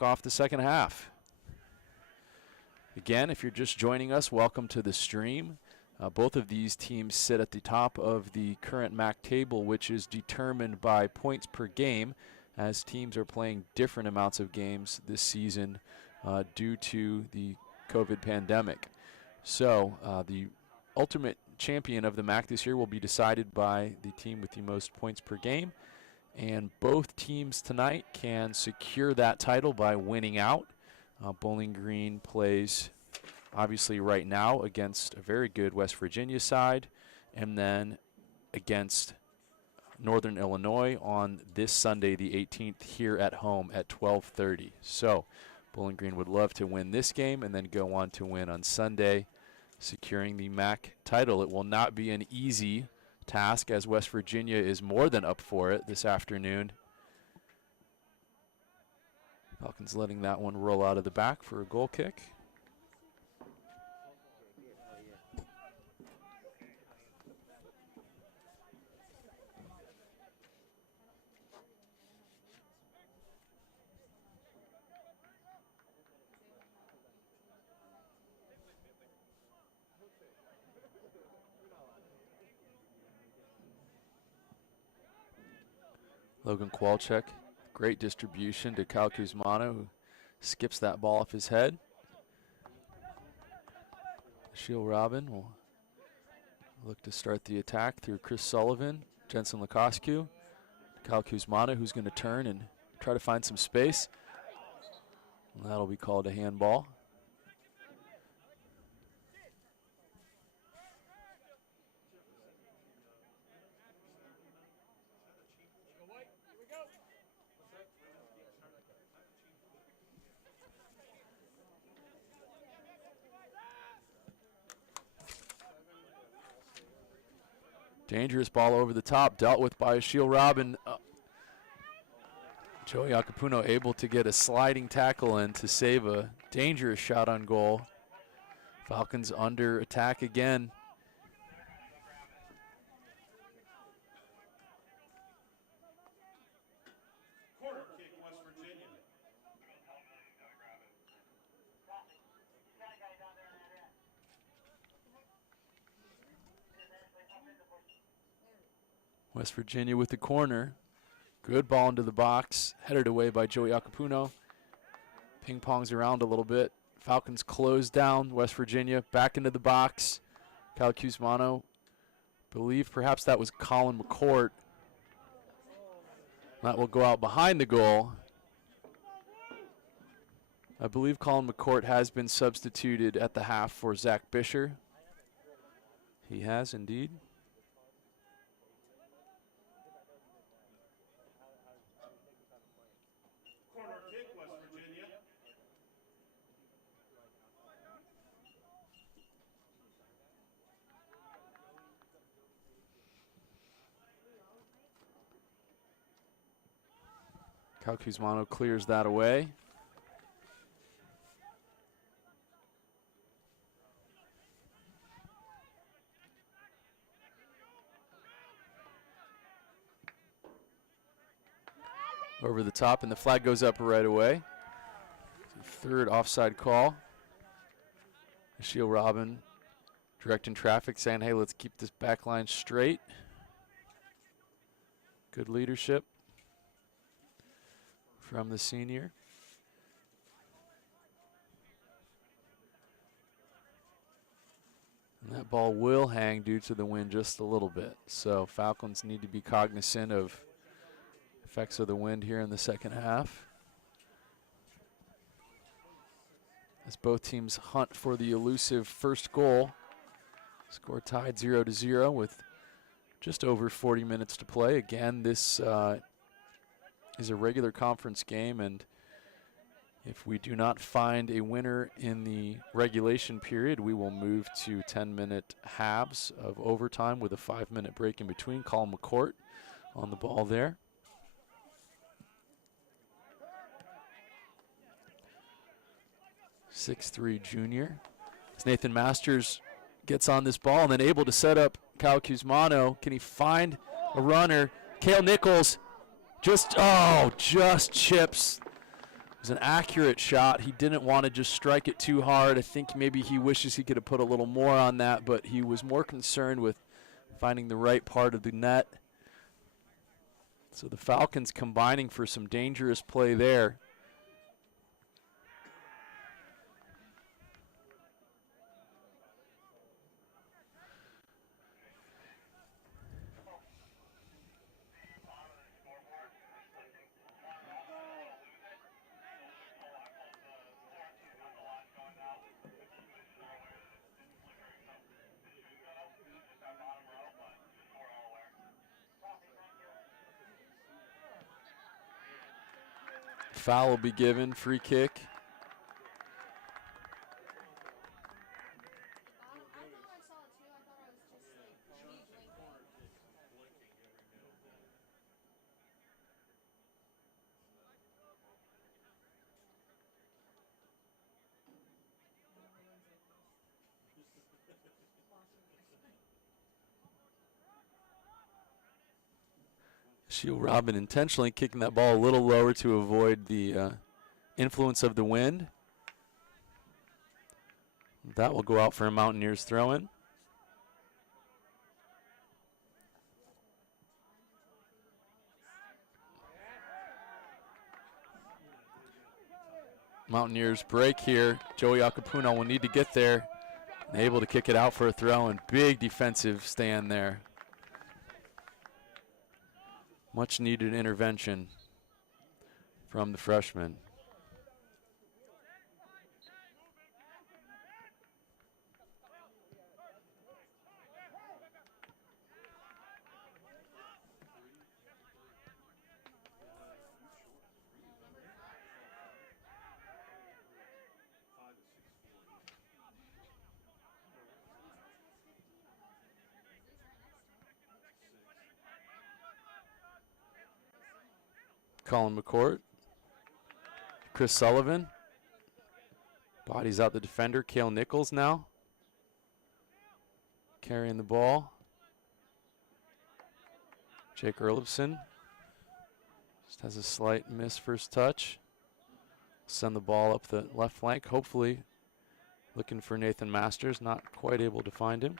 kick off the second half. Again, if you're just joining us, welcome to the stream. Both of these teams sit at the top of the current MAC table, which is determined by points per game, as teams are playing different amounts of games this season due to the COVID pandemic. So the ultimate champion of the MAC this year will be decided by the team with the most points per game, and both teams tonight can secure that title by winning out. Bowling Green plays obviously right now against a very good West Virginia side, and then against Northern Illinois on this Sunday the 18th here at home at 12:30. So Bowling Green would love to win this game and then go on to win on Sunday, securing the MAC title. It will not be an easy task, as West Virginia is more than up for it this afternoon. Falcons letting that one roll out of the back for a goal kick. Logan Kowalczyk, great distribution to Cal Kuzmano, who skips that ball off his head. Shiel Robin will look to start the attack through Chris Sullivan, Jensen Lukoscu, Cal Kuzmano, who's going to turn and try to find some space. And that'll be called a handball. Dangerous ball over the top, dealt with by Shiel Robin. Joey Akapuno able to get a sliding tackle in to save a dangerous shot on goal. Falcons under attack again. Corner kick, West Virginia. West Virginia with the corner. Good ball into the box, headed away by Joey Akapuno. Ping pongs around a little bit. Falcons close down West Virginia, back into the box. Cal Kuzmano, believe perhaps that was Colin McCourt. That will go out behind the goal. I believe Colin McCourt has been substituted at the half for Zach Bisher. He has indeed. Cal Kuzmano clears that away. Over the top, and the flag goes up right away. Third offside call. Shiel Robin directing traffic, saying, hey, let's keep this back line straight. Good leadership from the senior. And that ball will hang due to the wind just a little bit. So Falcons need to be cognizant of effects of the wind here in the second half, as both teams hunt for the elusive first goal. Score tied 0-0 with just over 40 minutes to play. Again, this is a regular conference game, and if we do not find a winner in the regulation period, we will move to 10-minute halves of overtime with a 5-minute break in between. Colin McCourt on the ball there. .63 junior. As Nathan Masters gets on this ball and then able to set up Cal Kuzmano. Can he find a runner? Cale Nichols just chips It was an accurate shot. He didn't want to just strike it too hard. I think maybe he wishes he could have put a little more on that, but he was more concerned with finding the right part of the net. So the Falcons combining for some dangerous play there. Foul will be given, free kick. Shield Robin intentionally kicking that ball a little lower to avoid the influence of the wind. That will go out for a Mountaineers throw-in. Mountaineers break here. Joey Acapuna will need to get there. Able to kick it out for a throw, and big defensive stand there. Much needed intervention from the freshman. Colin McCourt. Chris Sullivan. Bodies out the defender. Cale Nichols now. Carrying the ball. Jake Erlofson. Just has a slight miss first touch. Send the ball up the left flank. Hopefully looking for Nathan Masters. Not quite able to find him.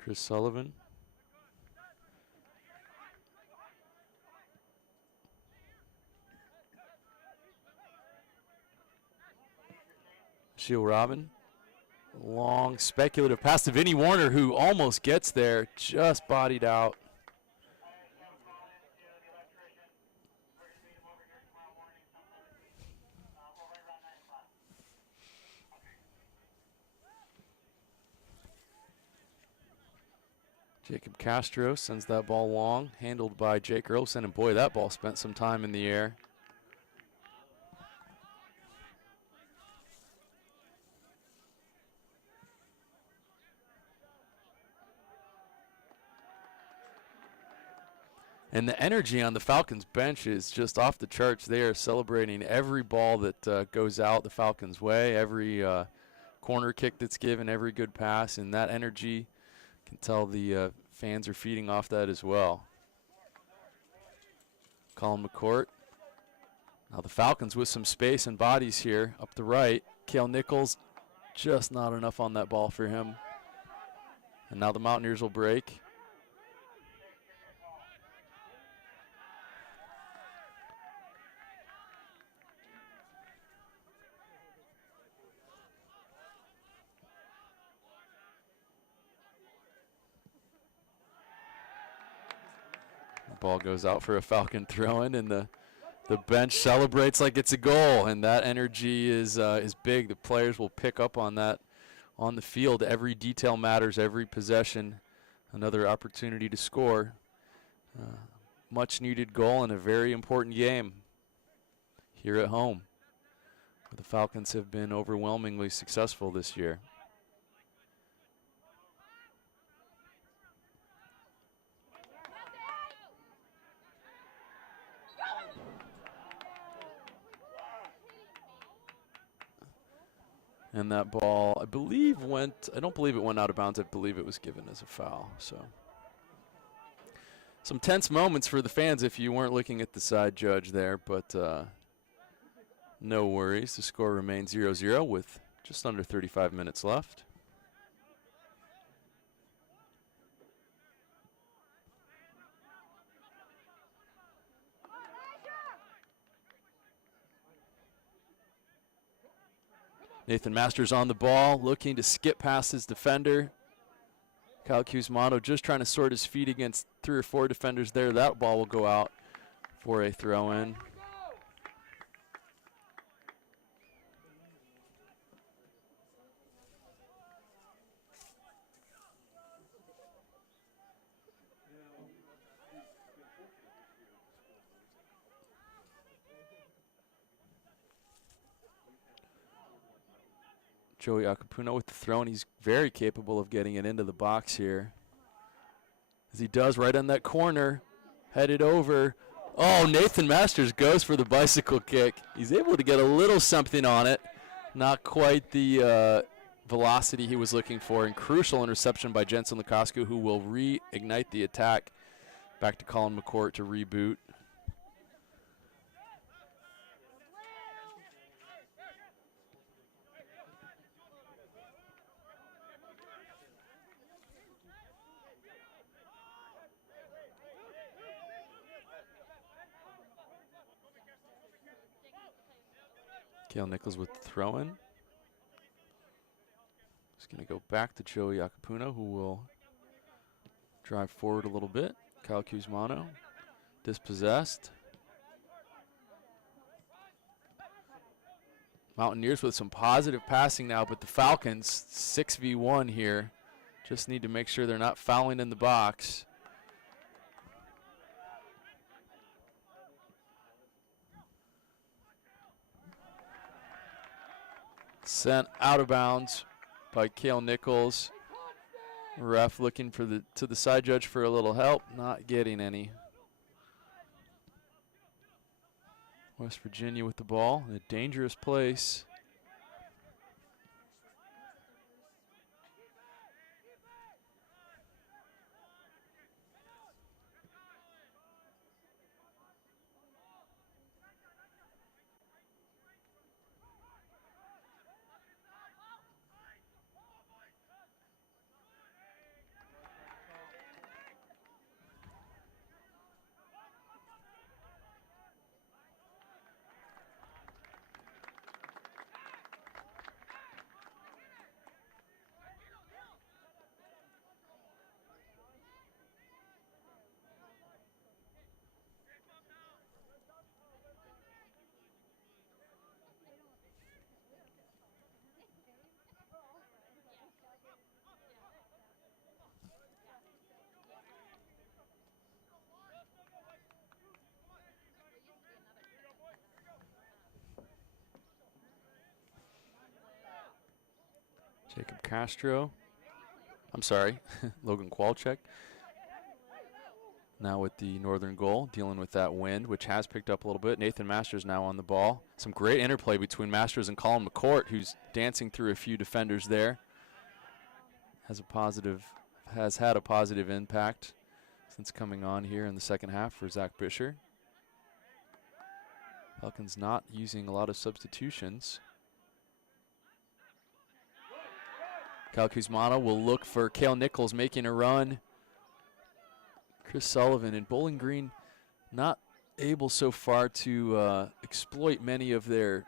Chris Sullivan. Shield Robin. Long speculative pass to Vinny Warner, who almost gets there, just bodied out. Jacob Castro sends that ball long, handled by Jake Erlofson, and boy, that ball spent some time in the air. And the energy on the Falcons bench is just off the charts. They are celebrating every ball that goes out the Falcons' way, every corner kick that's given, every good pass, and that energy, can tell the fans are feeding off that as well. Colin McCourt. Now the Falcons with some space and bodies here up the right. Cale Nichols, just not enough on that ball for him. And now the Mountaineers will break. Ball goes out for a Falcon throw-in, and the bench celebrates like it's a goal, and that energy is big. The players will pick up on that on the field. Every detail matters, every possession, another opportunity to score. Much needed goal in a very important game here at home. The Falcons have been overwhelmingly successful this year. And that ball, I believe, I don't believe it went out of bounds. I believe it was given as a foul. So some tense moments for the fans if you weren't looking at the side judge there, but no worries. The score remains 0-0 with just under 35 minutes left. Nathan Masters on the ball, looking to skip past his defender. Kyle Cusmano just trying to sort his feet against 3 or 4 defenders there. That ball will go out for a throw-in. Joey Acapuna with the throw, and he's very capable of getting it into the box here. As he does right on that corner, headed over. Oh, Nathan Masters goes for the bicycle kick. He's able to get a little something on it. Not quite the velocity he was looking for, and crucial interception by Jensen Lukasku, who will reignite the attack. Back to Colin McCourt to reboot. Cale Nichols with the throw-in. Just going to go back to Joey Acapuna, who will drive forward a little bit. Kyle Cusmano, dispossessed. Mountaineers with some positive passing now, but the Falcons, 6v1 here. Just need to make sure they're not fouling in the box. Sent out of bounds by Cale Nichols. Ref looking for to the side judge for a little help, not getting any. West Virginia with the ball in a dangerous place. Jacob Castro. I'm sorry, Logan Kwalchek. Now with the northern goal, dealing with that wind, which has picked up a little bit. Nathan Masters now on the ball. Some great interplay between Masters and Colin McCourt, who's dancing through a few defenders there. Has had a positive impact since coming on here in the second half for Zach Bisher. Falcons not using a lot of substitutions. Kyle Cusmano will look for Cale Nichols making a run. Chris Sullivan and Bowling Green not able so far to exploit many of their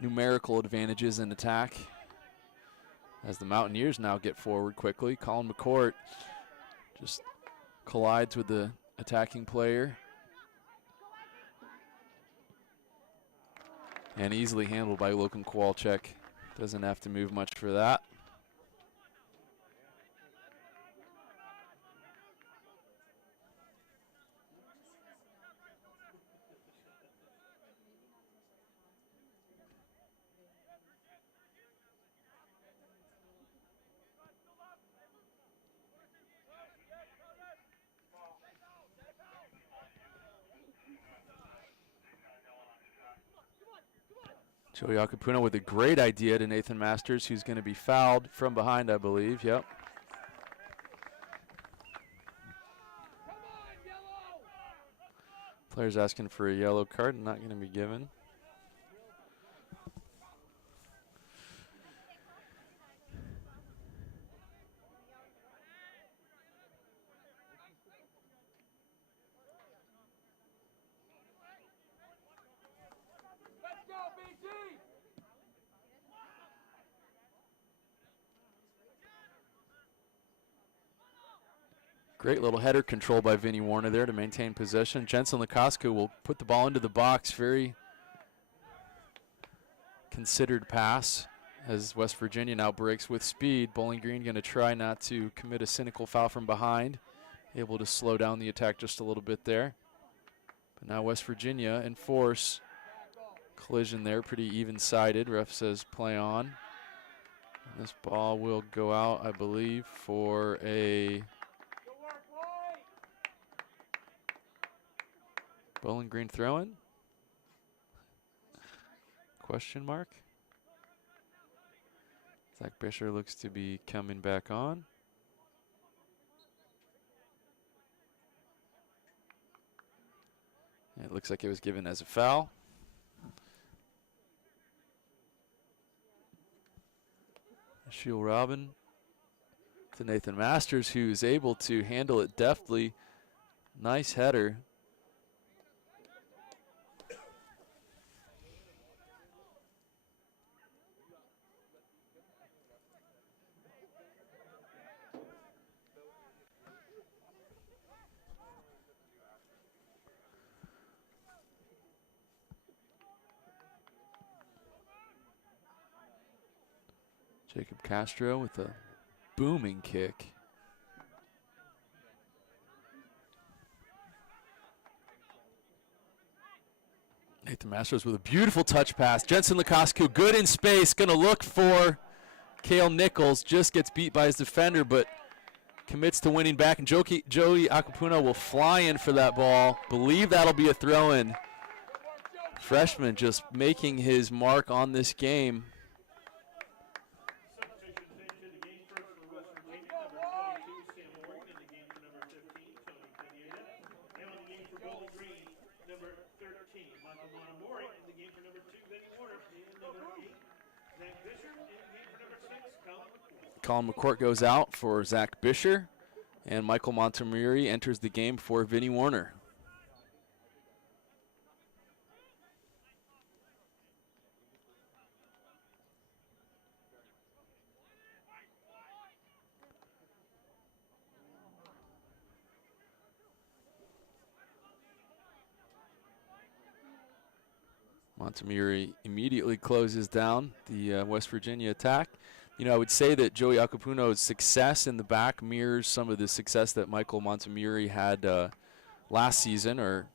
numerical advantages in attack. As the Mountaineers now get forward quickly, Colin McCourt just collides with the attacking player. And easily handled by Logan Kwalchek. Doesn't have to move much for that. Joey Acapuna with a great idea to Nathan Masters, who's going to be fouled from behind, I believe. Yep. Player's asking for a yellow card, not going to be given. Great little header control by Vinny Warner there to maintain possession. Jensen Lukasku will put the ball into the box. Very considered pass as West Virginia now breaks with speed. Bowling Green going to try not to commit a cynical foul from behind. Able to slow down the attack just a little bit there. But now West Virginia in force. Collision there, pretty even-sided. Ref says play on. And this ball will go out, I believe, for a Bowling Green throw-in? Question mark? Zach Bisher looks to be coming back on. It looks like it was given as a foul. Shield Robin to Nathan Masters, who's able to handle it deftly. Nice header. Jacob Castro with a booming kick. Nathan Masters with a beautiful touch pass. Jensen Lukasku good in space, gonna look for Cale Nichols, just gets beat by his defender, but commits to winning back, and Joey Acapuna will fly in for that ball. Believe that'll be a throw-in. Freshman just making his mark on this game. Colin McCourt goes out for Zach Bisher, and Michael Montemurri enters the game for Vinny Warner. Montemurri immediately closes down the West Virginia attack. You know, I would say that Joey Acapuno's success in the back mirrors some of the success that Michael Montemurri had last season, or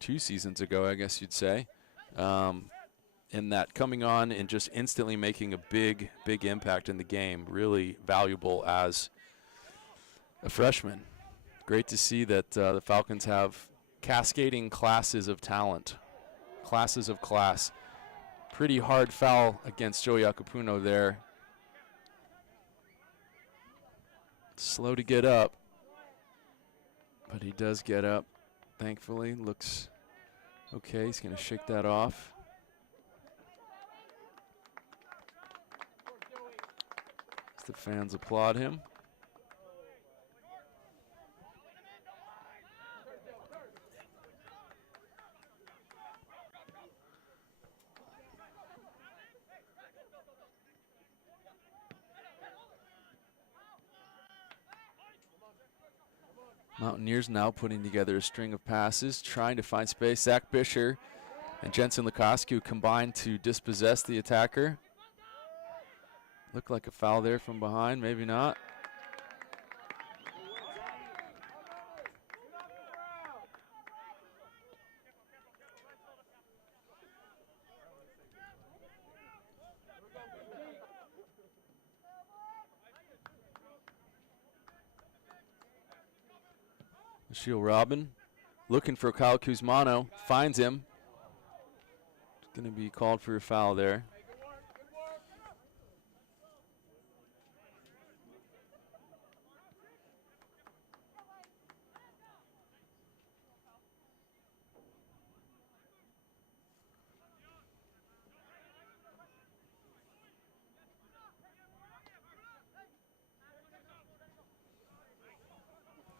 2 seasons ago, I guess you'd say. In that coming on and just instantly making a big impact in the game. Really valuable as a freshman. Great to see that the Falcons have cascading classes of talent, classes of class. Pretty hard foul against Joey Acapuno there. Slow to get up, but he does get up, thankfully. Looks okay, he's going to shake that off. As the fans applaud him. Mountaineers now putting together a string of passes, trying to find space. Zach Bisher and Jensen Lukasku combined to dispossess the attacker. Looked like a foul there from behind, maybe not. Shield Robin looking for Kyle Kuzmano, finds him. Going to be called for a foul there.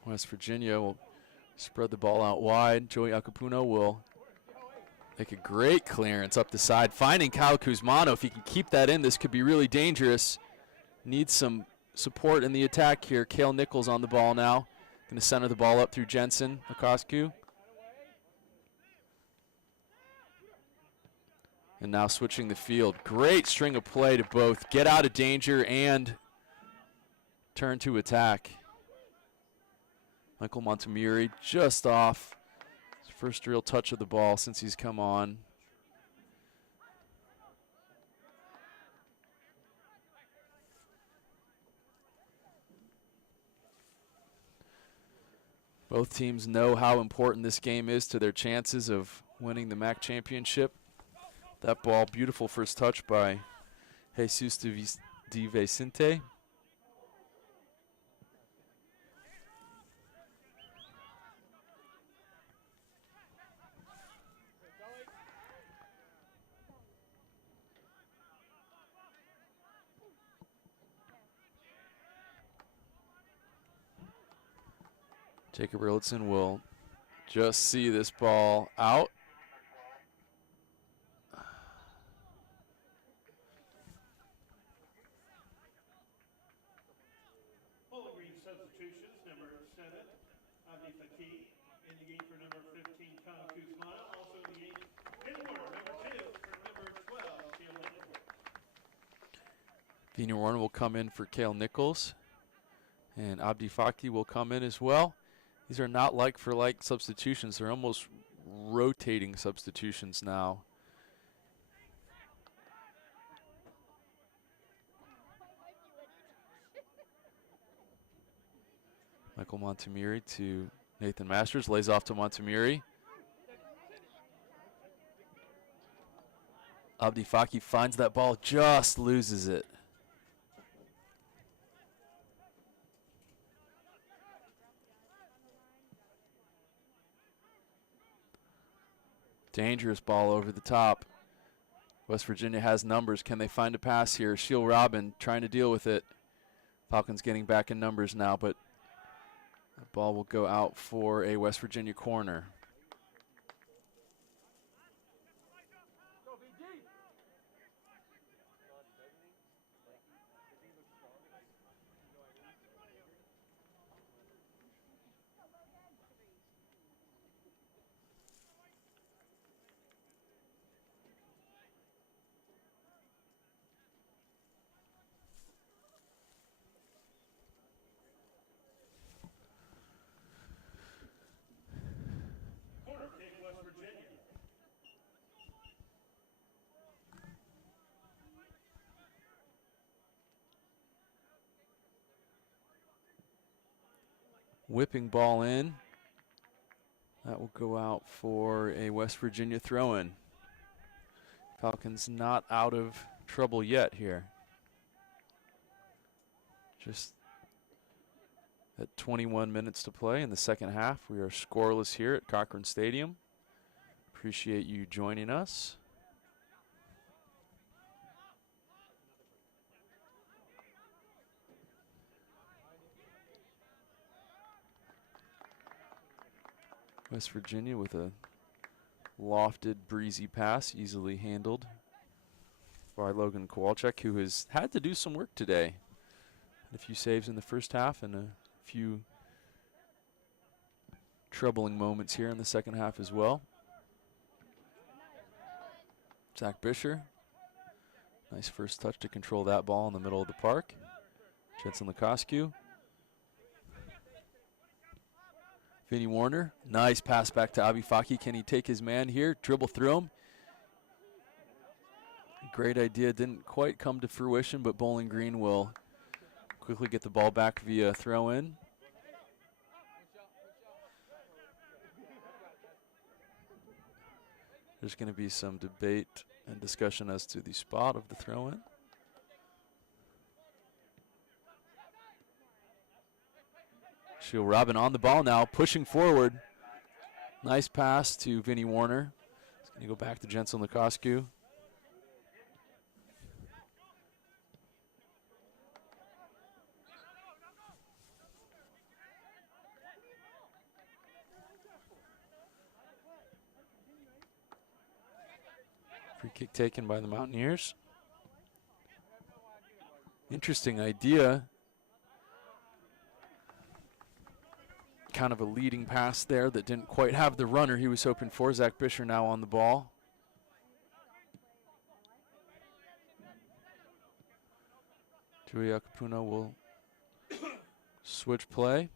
West Virginia will spread the ball out wide. Joey Akapuno will make a great clearance up the side, finding Kyle Kuzmano. If he can keep that in, this could be really dangerous. Needs some support in the attack here. Cale Nichols on the ball now. Going to center the ball up through Jensen Akosku. And now switching the field. Great string of play to both get out of danger and turn to attack. Michael Montemurri just off his first real touch of the ball since he's come on. Both teams know how important this game is to their chances of winning the MAC championship. That ball, beautiful first touch by Jesus de Vicente. Jacob Erlitzen will just see this ball out. Bowling Green substitutions, number 7, Abdi Faki. In the game for number 15, Kyle Kuzmano. Also in the game, in order, number 2 for number 12, Cale Nichols. Vina Warren will come in for Cale Nichols. And Abdi Faki will come in as well. These are not like for like substitutions. They're almost rotating substitutions now. Michael Montemurri to Nathan Masters. Lays off to Montemurri. Abdi Faki finds that ball, just loses it. Dangerous ball over the top. West Virginia has numbers. Can they find a pass here? Sheil Robin trying to deal with it. Falcons getting back in numbers now, but the ball will go out for a West Virginia corner. Corner kick, West Virginia. Whipping ball in. That will go out for a West Virginia throw-in. Falcons not out of trouble yet here. Just at 21 minutes to play in the second half. We are scoreless here at Cochrane Stadium. Appreciate you joining us. West Virginia with a lofted, breezy pass, easily handled by Logan Kowalczyk, who has had to do some work today. Had a few saves in the first half and a few troubling moments here in the second half as well. Zach Bisher, nice first touch to control that ball in the middle of the park. Jensen Lekosku. Vinny Warner, nice pass back to Abi Faki. Can he take his man here? Dribble through him. Great idea, didn't quite come to fruition, but Bowling Green will quickly get the ball back via throw-in. There's going to be some debate and discussion as to the spot of the throw-in. Shield Robin on the ball now, pushing forward. Nice pass to Vinnie Warner. It's going to go back to Jensen Lukosku. Free kick taken by the Mountaineers. Interesting idea. Kind of a leading pass there that didn't quite have the runner he was hoping for. Zach Bisher now on the ball. Joey Acapuna will switch play.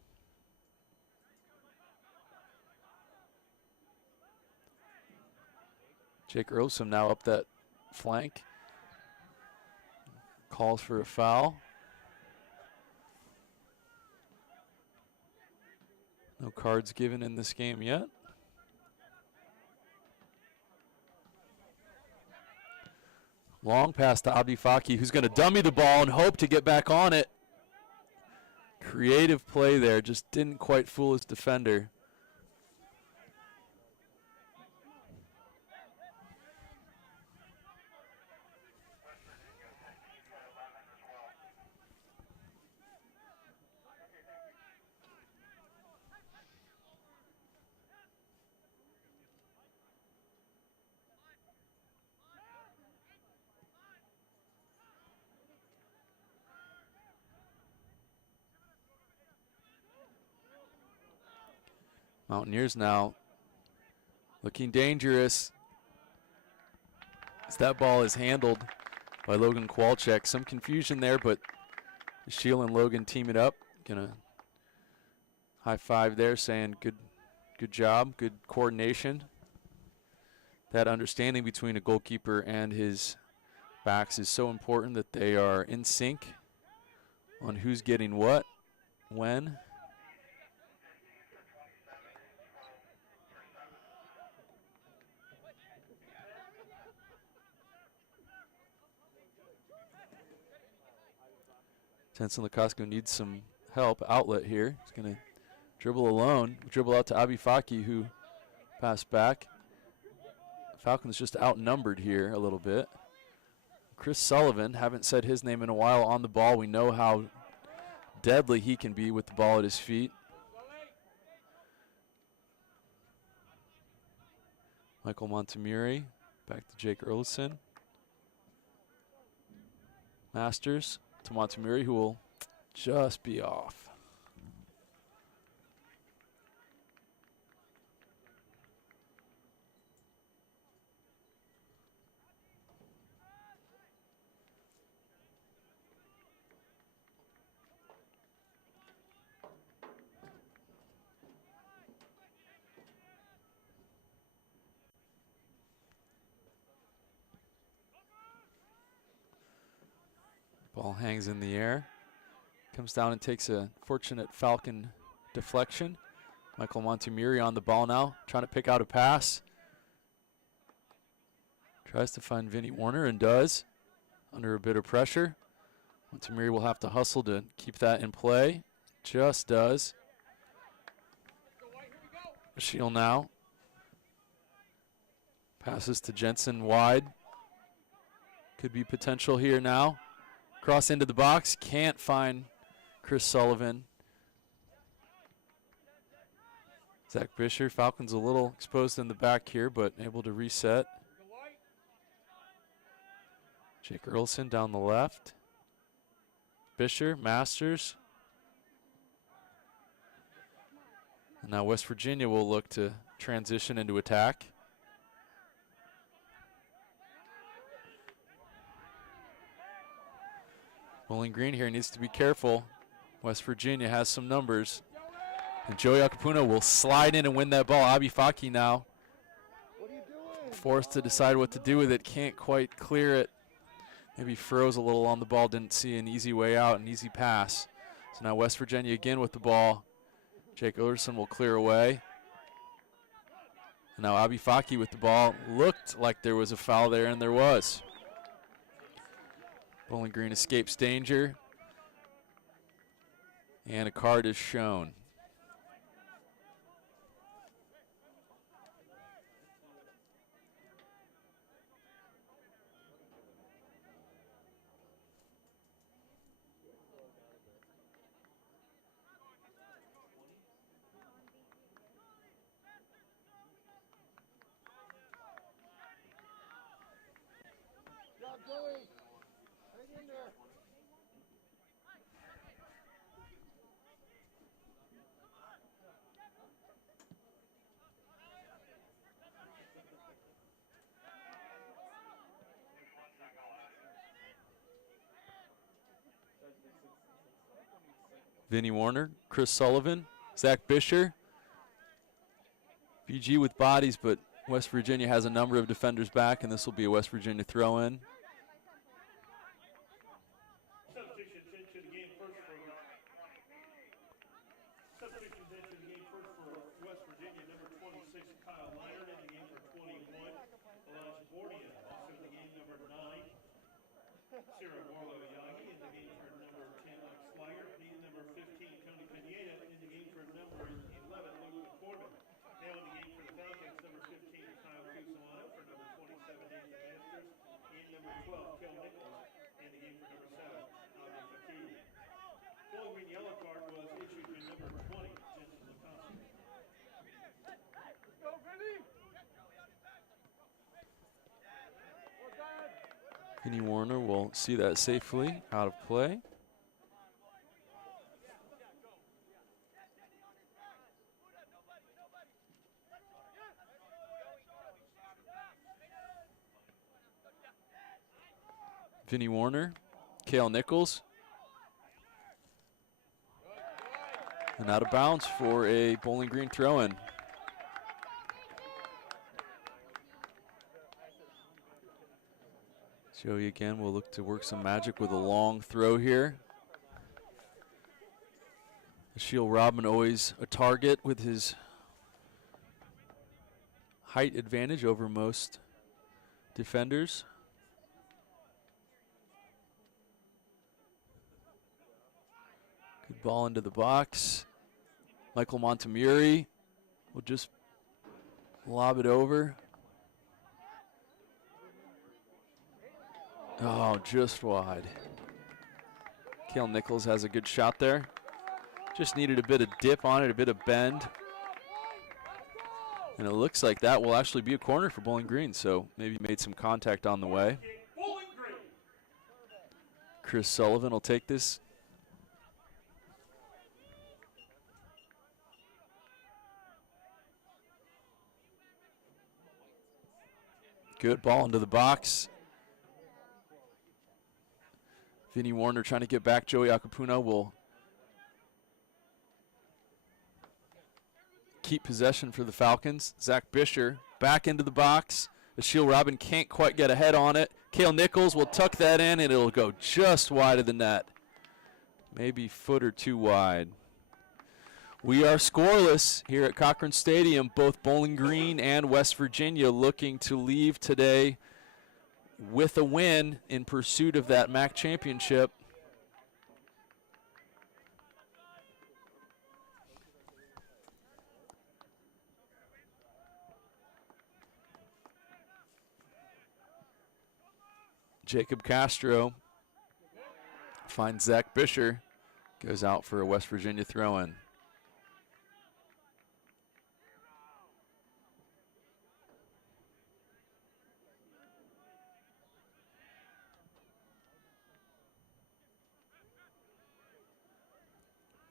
Jake Earlson now up that flank. Calls for a foul. No cards given in this game yet. Long pass to Abdi Faki, who's going to dummy the ball and hope to get back on it. Creative play there, just didn't quite fool his defender. Mountaineers now looking dangerous as that ball is handled by Logan Kowalczyk. Some confusion there, but Shield and Logan team it up. Gonna high five there, saying good job, good coordination. That understanding between a goalkeeper and his backs is so important, that they are in sync on who's getting what, when. Jensen Lukosku needs some help, outlet here. He's going to dribble alone, dribble out to Abi Faki, who passed back. Falcons just outnumbered here a little bit. Chris Sullivan, haven't said his name in a while, on the ball. We know how deadly he can be with the ball at his feet. Michael Montemurri, back to Jake Earlson. Masters to Montemurri, who will just be off. Ball hangs in the air. Comes down and takes a fortunate Falcon deflection. Michael Montemurri on the ball now, trying to pick out a pass. Tries to find Vinnie Warner and does, under a bit of pressure. Montemurri will have to hustle to keep that in play. Just does. Shield now. Passes to Jensen wide. Could be potential here now. Cross into the box, can't find Chris Sullivan. Zach Bisher, Falcons a little exposed in the back here, but able to reset. Jake Earlson down the left. Bisher, Masters. And now West Virginia will look to transition into attack. Bowling Green here needs to be careful. West Virginia has some numbers. And Joey Acapuna will slide in and win that ball. Abi Faki now forced to decide what to do with it. Can't quite clear it. Maybe froze a little on the ball. Didn't see an easy way out, an easy pass. So now West Virginia again with the ball. Jake Earlson will clear away. Now Abifaki with the ball. Looked like there was a foul there, and there was. Bowling Green escapes danger. And a card is shown. Vinnie Warner, Chris Sullivan, Zach Bisher. BG with bodies, but West Virginia has a number of defenders back, and this will be a West Virginia throw-in. Substitutions into the game first for West Virginia, number 26, Kyle Leonard, in the game for 21. Elijah Bordia, also in the game, number 9. Sarah Morlow Yagi, in the game for number 10, Mike Slager. In number 15, Tony Pineda, in the game for number 11, Luke McCormick. Now in the game for the Falcons, number 15, Kyle Cusimano, for number 27, Nathan Masters. In number 12, Kel Nichols, in the game for number 7, Avi Fakir. Bowling Green yellow card was issued to number 20, Jensen LaCosta. Vinnie Warner will see that safely out of play. Vinnie Warner, Cale Nichols. And out of bounds for a Bowling Green throw-in. Joey again will look to work some magic with a long throw here. Ashiel Robin always a target with his height advantage over most defenders. Good ball into the box. Michael Montemurri will just lob it over. Oh, just wide. Cale Nichols has a good shot there. Just needed a bit of dip on it, a bit of bend. And it looks like that will actually be a corner for Bowling Green, so maybe made some contact on the way. Chris Sullivan will take this. Good ball into the box. Vinnie Warner trying to get back. Joey Acapuna will keep possession for the Falcons. Zach Bisher back into the box. Ashiel Robin can't quite get ahead on it. Cale Nichols will tuck that in, and it'll go just wide of the net. Maybe foot or two wide. We are scoreless here at Cochrane Stadium. Both Bowling Green and West Virginia looking to leave today with a win in pursuit of that MAC championship. Jacob Castro finds Zach Bisher, goes out for a West Virginia throw-in.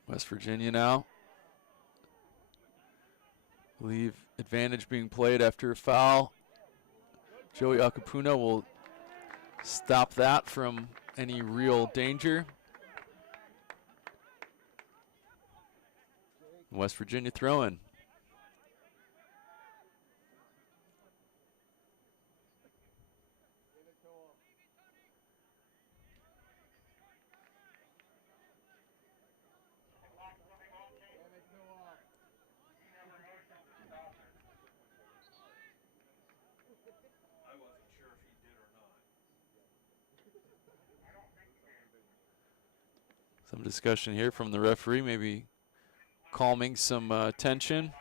West Virginia now. Leave advantage being played after a foul. Joey Acapuna will stop that from any real danger. West Virginia throw-in. Some discussion here from the referee, maybe calming some tension.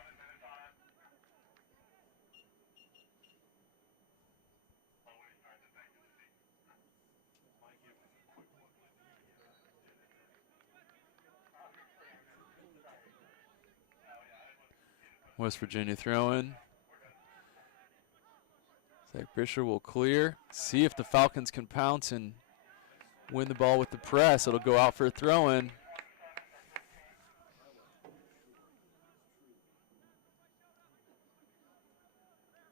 West Virginia throwing. Zach Fisher will clear. See if the Falcons can pounce and win the ball with the press. It'll go out for a throw-in.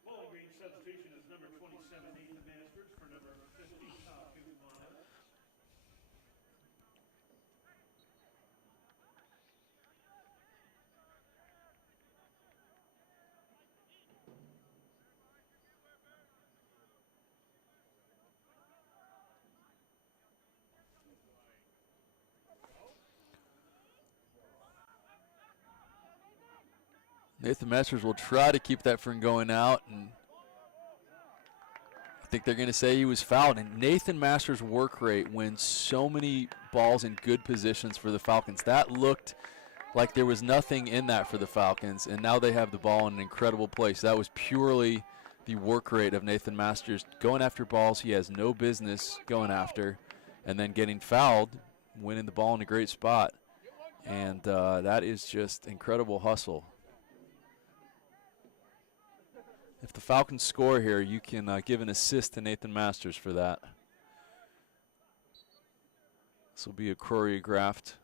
Bowling green substitution is number 27, Nathan Masters, for number 15, Kyle Guzman. Nathan Masters will try to keep that from going out, and I think they're going to say he was fouled. And Nathan Masters' work rate wins so many balls in good positions for the Falcons. That looked like there was nothing in that for the Falcons, and now they have the ball in an incredible place. That was purely the work rate of Nathan Masters going after balls he has no business going after, and then getting fouled, winning the ball in a great spot. And that is just incredible hustle. If the Falcons score here, you can give an assist to Nathan Masters for that. This will be a choreographed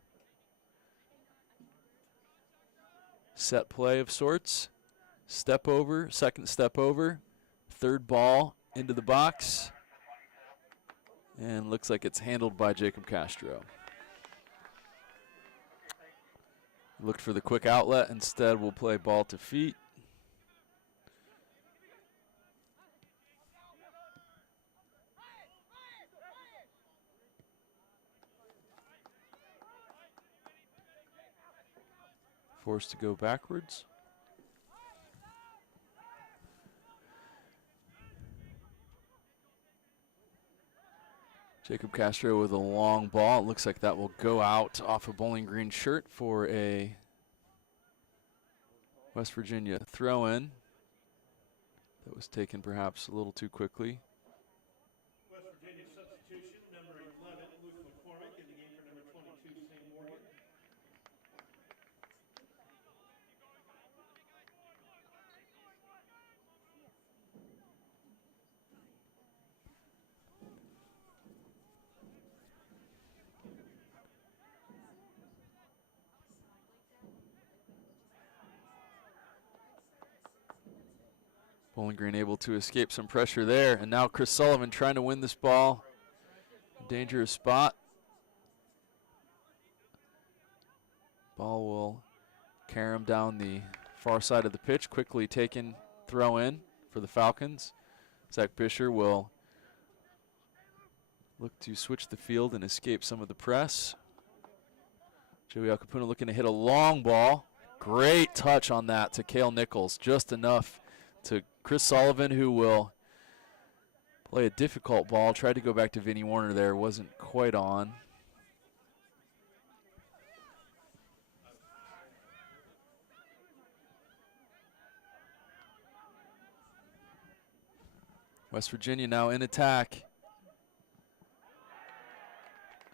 set play of sorts. Step over, second step over, third ball into the box. And looks like it's handled by Jacob Castro. Looked for the quick outlet. Instead, we'll play ball to feet. Forced to go backwards. Jacob Castro with a long ball. It looks like that will go out off a Bowling Green shirt for a West Virginia throw-in. That was taken perhaps a little too quickly. West Virginia substitution, number 11, Luke McCormick, in the game for number 22, Sam Morgan. Bowling Green able to escape some pressure there. And now Chris Sullivan trying to win this ball. Dangerous spot. Ball will carry him down the far side of the pitch. Quickly taken throw in for the Falcons. Zach Fisher will look to switch the field and escape some of the press. Joey Alcapuna looking to hit a long ball. Great touch on that to Cale Nichols. Just enough to Chris Sullivan, who will play a difficult ball. Tried to go back to Vinnie Warner there. Wasn't quite on. West Virginia now in attack.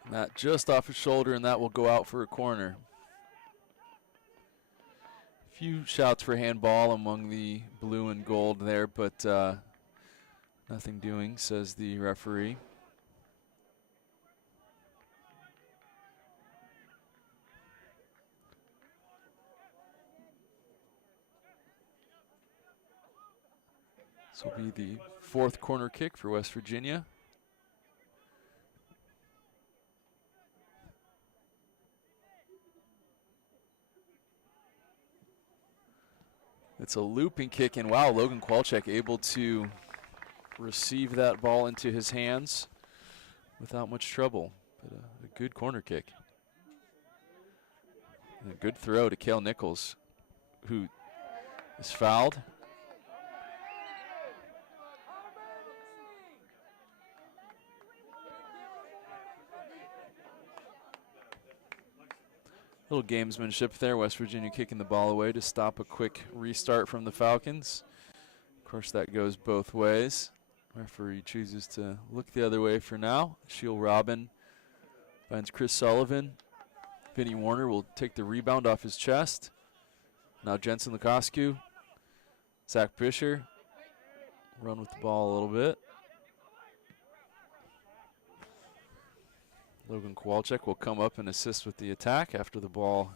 And that just off his shoulder, and that will go out for a corner. Few shouts for handball among the blue and gold there, but nothing doing, says the referee. This will be the fourth corner kick for West Virginia. It's a looping kick, and wow, Logan Kwalchek able to receive that ball into his hands without much trouble. But a good corner kick. And a good throw to Cale Nichols, who is fouled. Little gamesmanship there. West Virginia kicking the ball away to stop a quick restart from the Falcons. Of course, that goes both ways. Referee chooses to look the other way for now. Shield Robin finds Chris Sullivan. Vinny Warner will take the rebound off his chest. Now Jensen Lukosku. Zach Fisher. Run with the ball a little bit. Logan Kowalczyk will come up and assist with the attack after the ball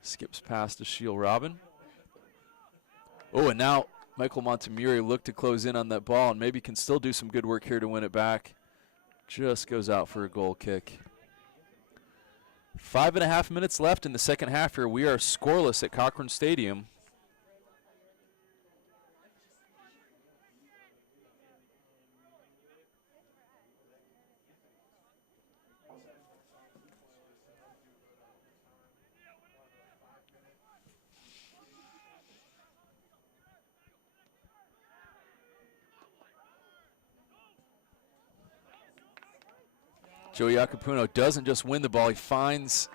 skips past to Shield Robin. Oh, and now Michael Montemurri looked to close in on that ball and maybe can still do some good work here to win it back. Just goes out for a goal kick. 5.5 minutes left in the second half here. We are scoreless at Cochrane Stadium. Joey Iacopuno doesn't just win the ball, he finds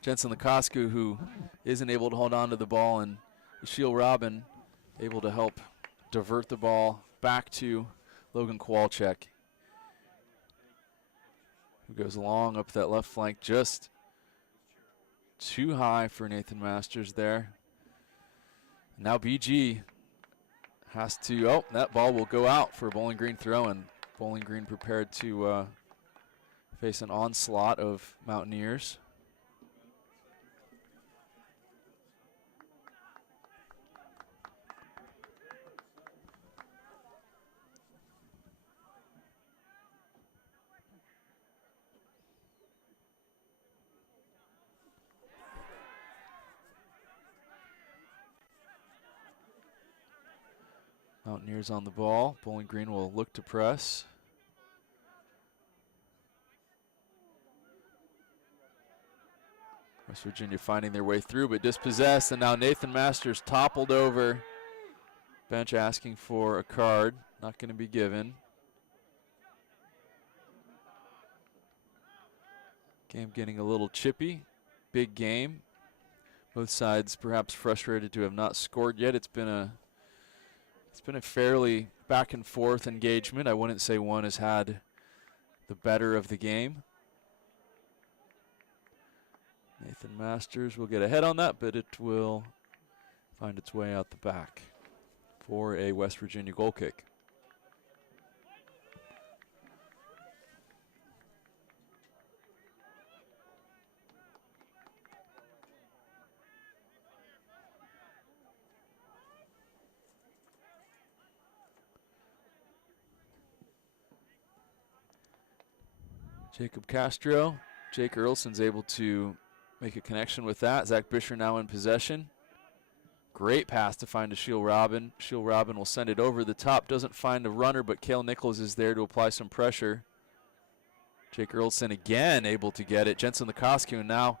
Jensen Lukosku, who isn't able to hold on to the ball, and Shield Robin able to help divert the ball back to Logan Kowalczyk, who goes long up that left flank, just too high for Nathan Masters there. Now BG has to, oh, that ball will go out for a Bowling Green throw, and Bowling Green prepared to face an onslaught of Mountaineers. Mountaineers on the ball. Bowling Green will look to press. West Virginia finding their way through, but dispossessed, and now Nathan Masters toppled over. Bench asking for a card, not going to be given. Game getting a little chippy. Big game. Both sides perhaps frustrated to have not scored yet. It's been a fairly back and forth engagement. I wouldn't say one has had the better of the game. Nathan Masters will get ahead on that, but it will find its way out the back for a West Virginia goal kick. Jacob Castro, Jake Earlson's able to make a connection with that. Zach Bisher now in possession. Great pass to find a Shield Robin. Shield Robin will send it over the top. Doesn't find a runner, but Cale Nichols is there to apply some pressure. Jake Earlson again able to get it. Jensen Lukosku, and now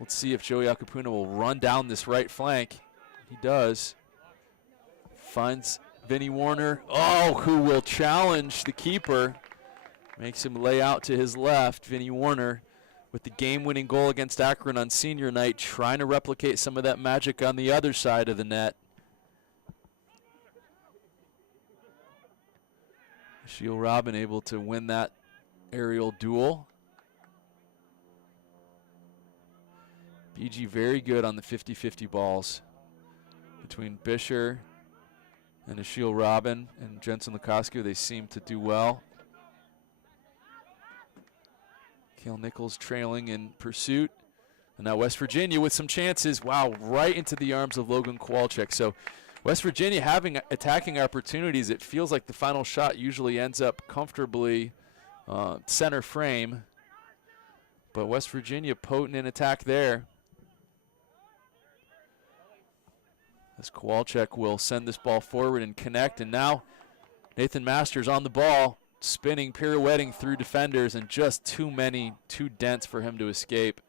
let's see if Joey Iacopuno will run down this right flank. He does. Finds Vinny Warner. Oh, who will challenge the keeper. Makes him lay out to his left. Vinny Warner with the game-winning goal against Akron on senior night, trying to replicate some of that magic on the other side of the net. Shield Robin able to win that aerial duel. BG very good on the 50-50 balls between Bisher and Shield Robin and Jensen Lukosku. They seem to do well. Cale Nichols trailing in pursuit. And now West Virginia with some chances. Wow, right into the arms of Logan Kowalczyk. So West Virginia having attacking opportunities. It feels like the final shot usually ends up comfortably center frame. But West Virginia potent in attack there. As Kowalczyk will send this ball forward and connect. And now Nathan Masters on the ball, spinning, pirouetting through defenders, and just too dense for him to escape.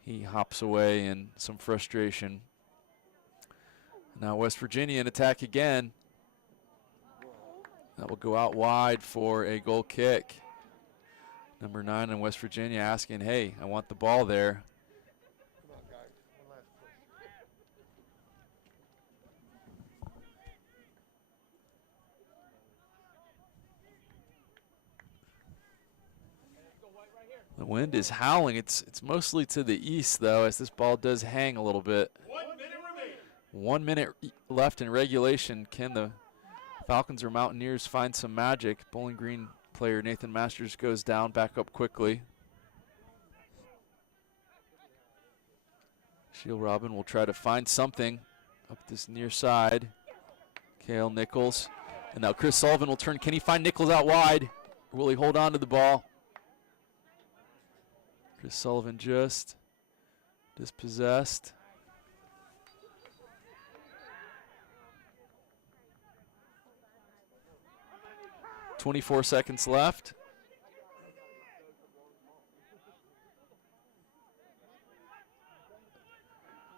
He hops away in some frustration. Now West Virginia in attack again. That will go out wide for a goal kick. Number 9 in West Virginia asking, hey, I want the ball there. Come on, guys. One last push. The wind is howling. It's mostly to the east, though, as this ball does hang a little bit. 1 minute remaining. 1 minute left in regulation. Can the Falcons or Mountaineers find some magic? Bowling Green player Nathan Masters goes down, back up quickly. Shield Robin will try to find something up this near side. Kale Nichols. And now Chris Sullivan will turn. Can he find Nichols out wide? Or will he hold on to the ball? Chris Sullivan just dispossessed. .24 seconds left.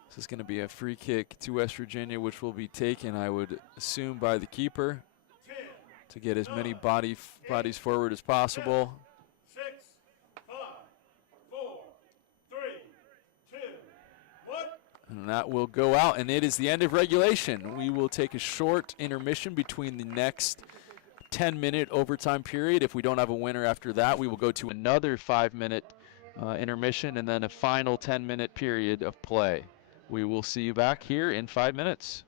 This is going to be a free kick to West Virginia, which will be taken, I would assume, by the keeper to get as many bodies forward as possible. 6, 5, 4, 3, 2, 1. And that will go out, and it is the end of regulation. We will take a short intermission between the next 10-minute overtime period. If we don't have a winner after that, we will go to another 5-minute intermission and then a final 10-minute period of play. We will see you back here in 5 minutes.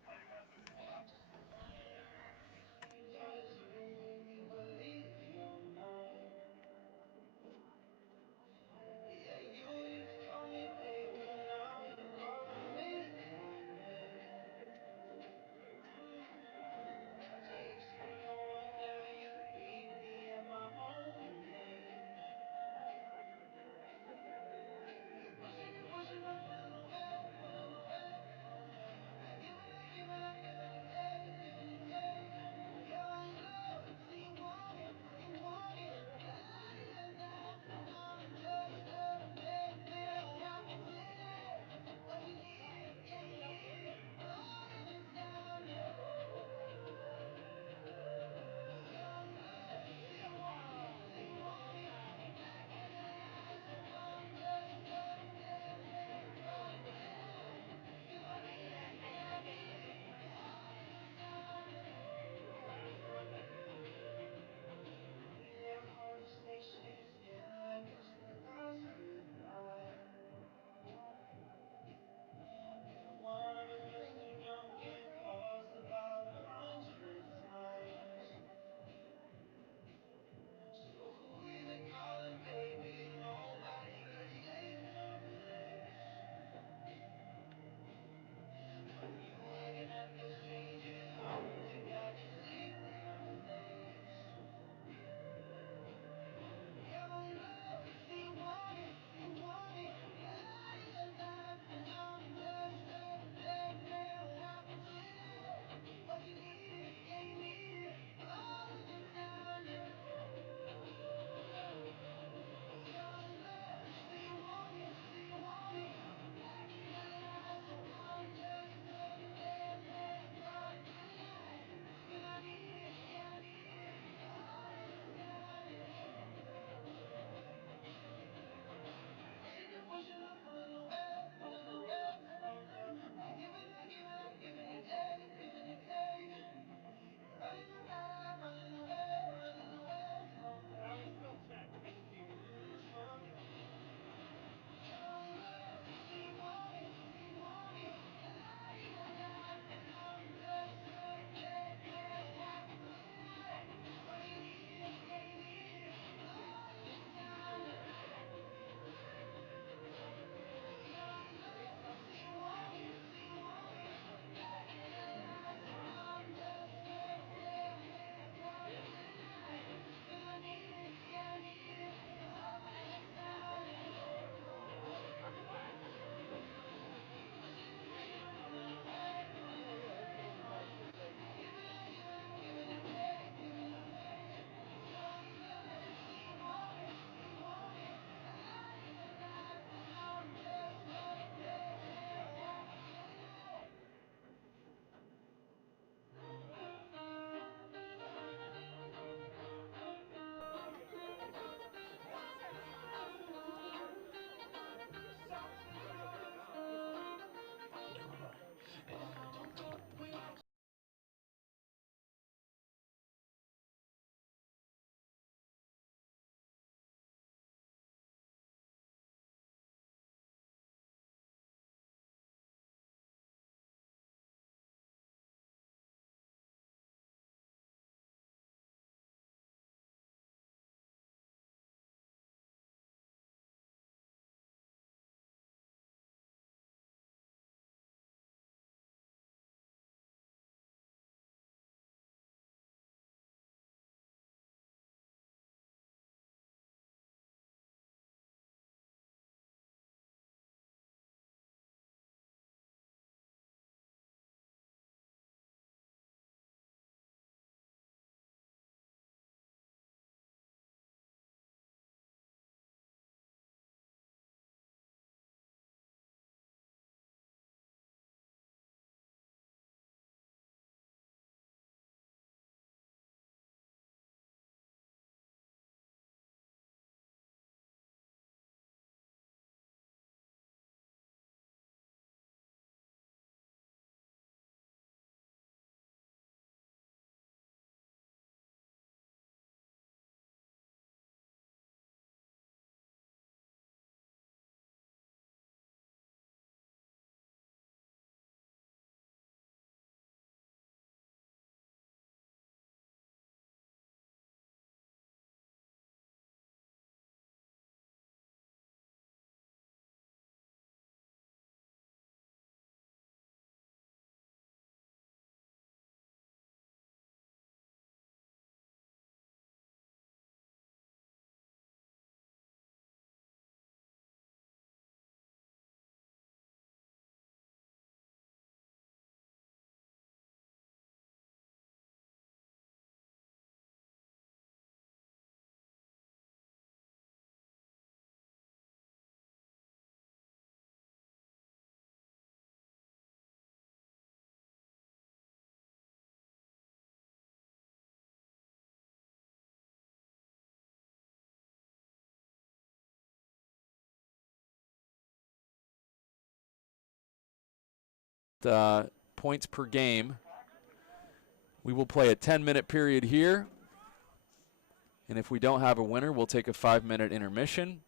points per game. We will play a 10-minute period here. And if we don't have a winner, we'll take a 5-minute intermission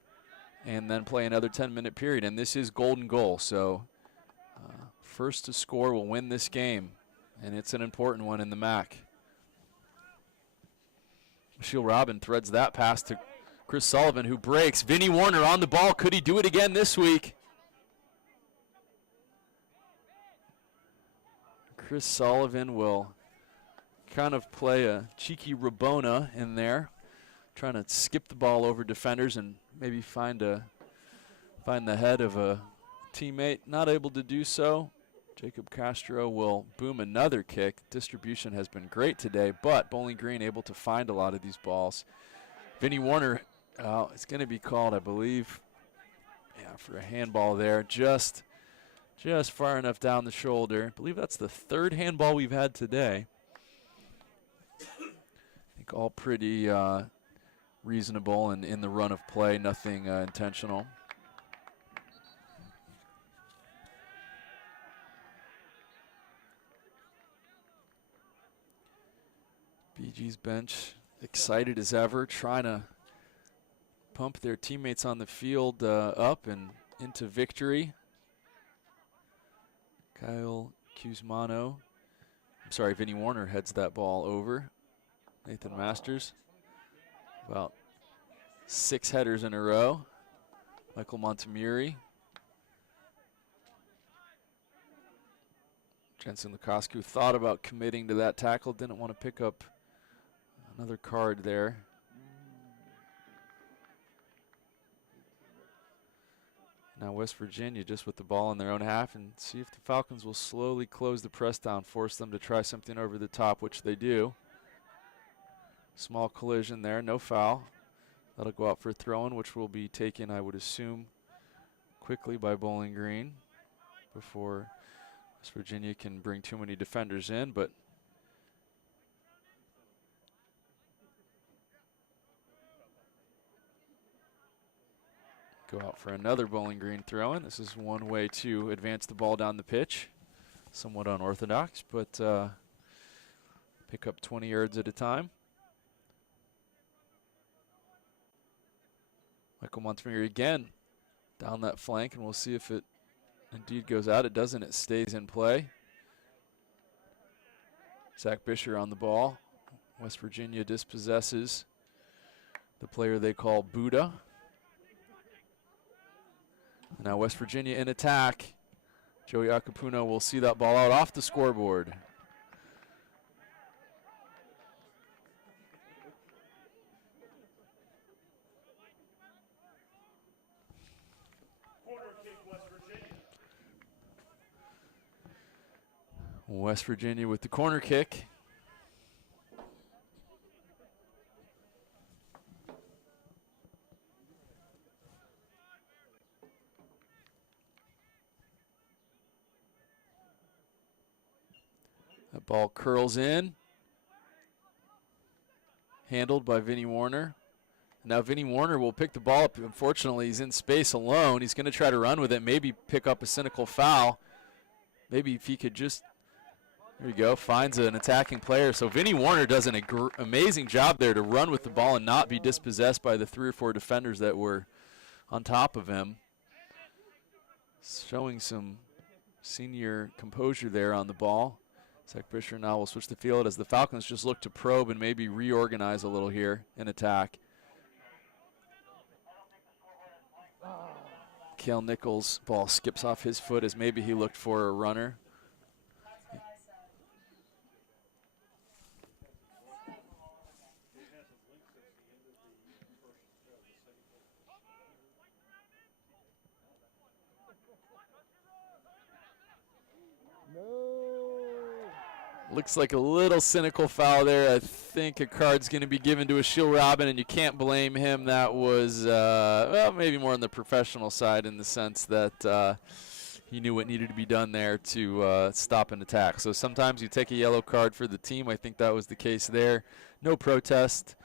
and then play another 10-minute period. And this is golden goal. So first to score will win this game. And it's an important one in the MAC. Michelle Robin threads that pass to Chris Sullivan, who breaks. Vinnie Warner on the ball. Could he do it again this week? Chris Sullivan will kind of play a cheeky Rabona in there, trying to skip the ball over defenders and maybe find the head of a teammate. Not able to do so. Jacob Castro will boom another kick. Distribution has been great today, but Bowling Green able to find a lot of these balls. Vinnie Warner, it's going to be called, I believe, for a handball there. Just far enough down the shoulder. I believe that's the third handball we've had today. I think all pretty reasonable and in the run of play, nothing intentional. BG's bench excited as ever, trying to pump their teammates on the field up and into victory. Kyle Cusmano, Vinnie Warner heads that ball over. Nathan Masters, about 6 headers in a row. Michael Montemuri. Jensen Lukosku thought about committing to that tackle, didn't want to pick up another card there. Now West Virginia just with the ball in their own half, and see if the Falcons will slowly close the press down, force them to try something over the top, which they do. Small collision there, no foul. That'll go out for a throw-in, which will be taken, I would assume, quickly by Bowling Green before West Virginia can bring too many defenders in, but go out for another Bowling Green throw-in. This is one way to advance the ball down the pitch. Somewhat unorthodox, but pick up 20 yards at a time. Michael Montemurri again down that flank, and we'll see if it indeed goes out. It doesn't. It stays in play. Zach Bisher on the ball. West Virginia dispossesses the player they call Buddha. Now West Virginia in attack. Joey Akapuno will see that ball out off the scoreboard. West Virginia with the corner kick. That ball curls in. Handled by Vinnie Warner. Now Vinnie Warner will pick the ball up. Unfortunately, he's in space alone. He's going to try to run with it, maybe pick up a cynical foul. Maybe if he could just, there you go, finds an attacking player. So Vinnie Warner does an amazing job there to run with the ball and not be dispossessed by the 3 or 4 defenders that were on top of him. Showing some senior composure there on the ball. Zach Bisher now will switch the field as the Falcons just look to probe and maybe reorganize a little here in attack. Kale Nichols' ball skips off his foot as maybe he looked for a runner. Looks like a little cynical foul there. I think a card's going to be given to Achille Robin, and you can't blame him. That was, well, maybe more on the professional side in the sense that he knew what needed to be done there to stop an attack. So sometimes you take a yellow card for the team. I think that was the case there. No protest.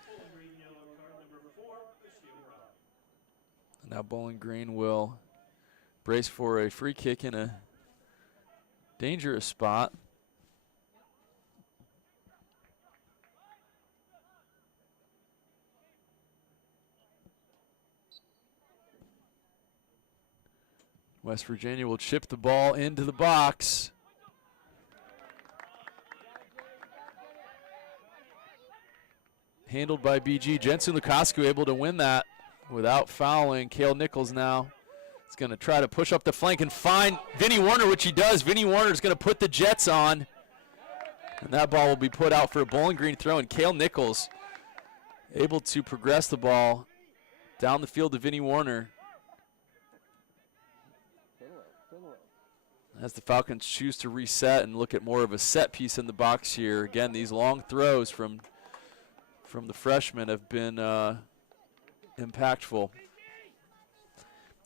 Now Bowling Green will brace for a free kick in a dangerous spot. West Virginia will chip the ball into the box. Handled by BG. Jensen Lukasku able to win that without fouling. Cale Nichols now is going to try to push up the flank and find Vinnie Warner, which he does. Vinnie Warner is going to put the Jets on. And that ball will be put out for a Bowling Green throw. And Cale Nichols able to progress the ball down the field to Vinnie Warner. As the Falcons choose to reset and look at more of a set piece in the box here. Again, these long throws from the freshmen have been impactful.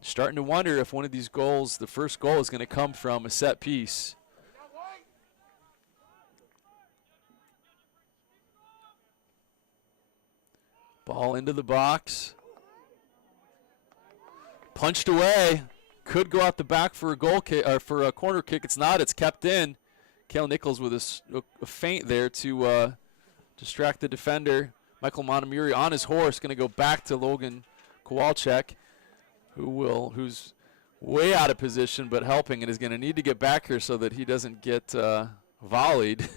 Starting to wonder if one of these goals, the first goal, is going to come from a set piece. Ball into the box. Punched away. Could go out the back for a goal kick or for a corner kick. It's not. It's kept in. Cale Nichols with a feint there to distract the defender. Michael Montemurri on his horse, going to go back to Logan Kowalczyk, who's way out of position but helping, and is going to need to get back here so that he doesn't get volleyed.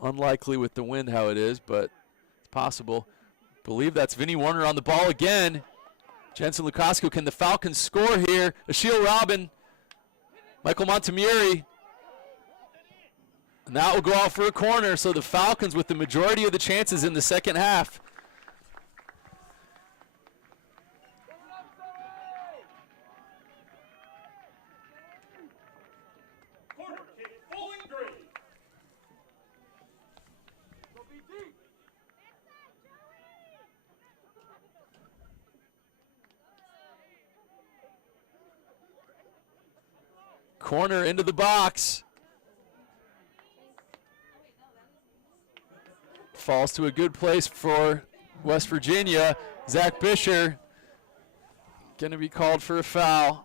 Unlikely with the wind how it is, but it's possible. Believe that's Vinnie Warner on the ball again. Jensen Lukasku, can the Falcons score here? Ashiel Robin, Michael Montemurri. And that will go out for a corner, so the Falcons with the majority of the chances in the second half. Corner kick, Bowling Green. Corner into the box. Falls to a good place for West Virginia. Zach Bisher going to be called for a foul.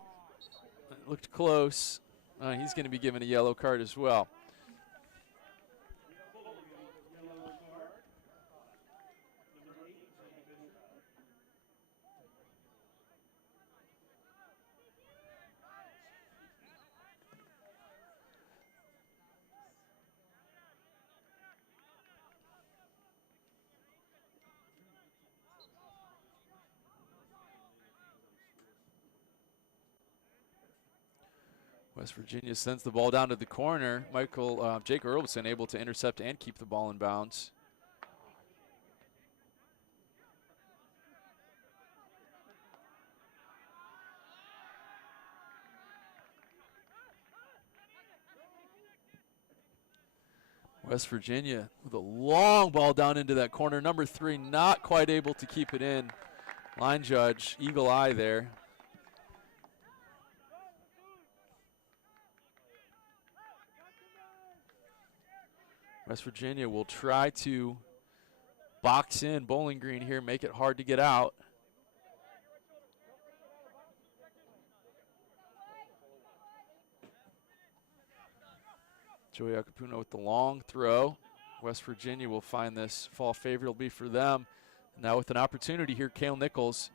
Looked close. He's going to be given a yellow card as well. West Virginia sends the ball down to the corner. Jake Earlson able to intercept and keep the ball in bounds. West Virginia with a long ball down into that corner. Number 3 not quite able to keep it in. Line judge, eagle eye there. West Virginia will try to box in Bowling Green here, make it hard to get out. Joey Acapuna with the long throw. West Virginia will find this fall favorably for them. Now with an opportunity here, Cale Nichols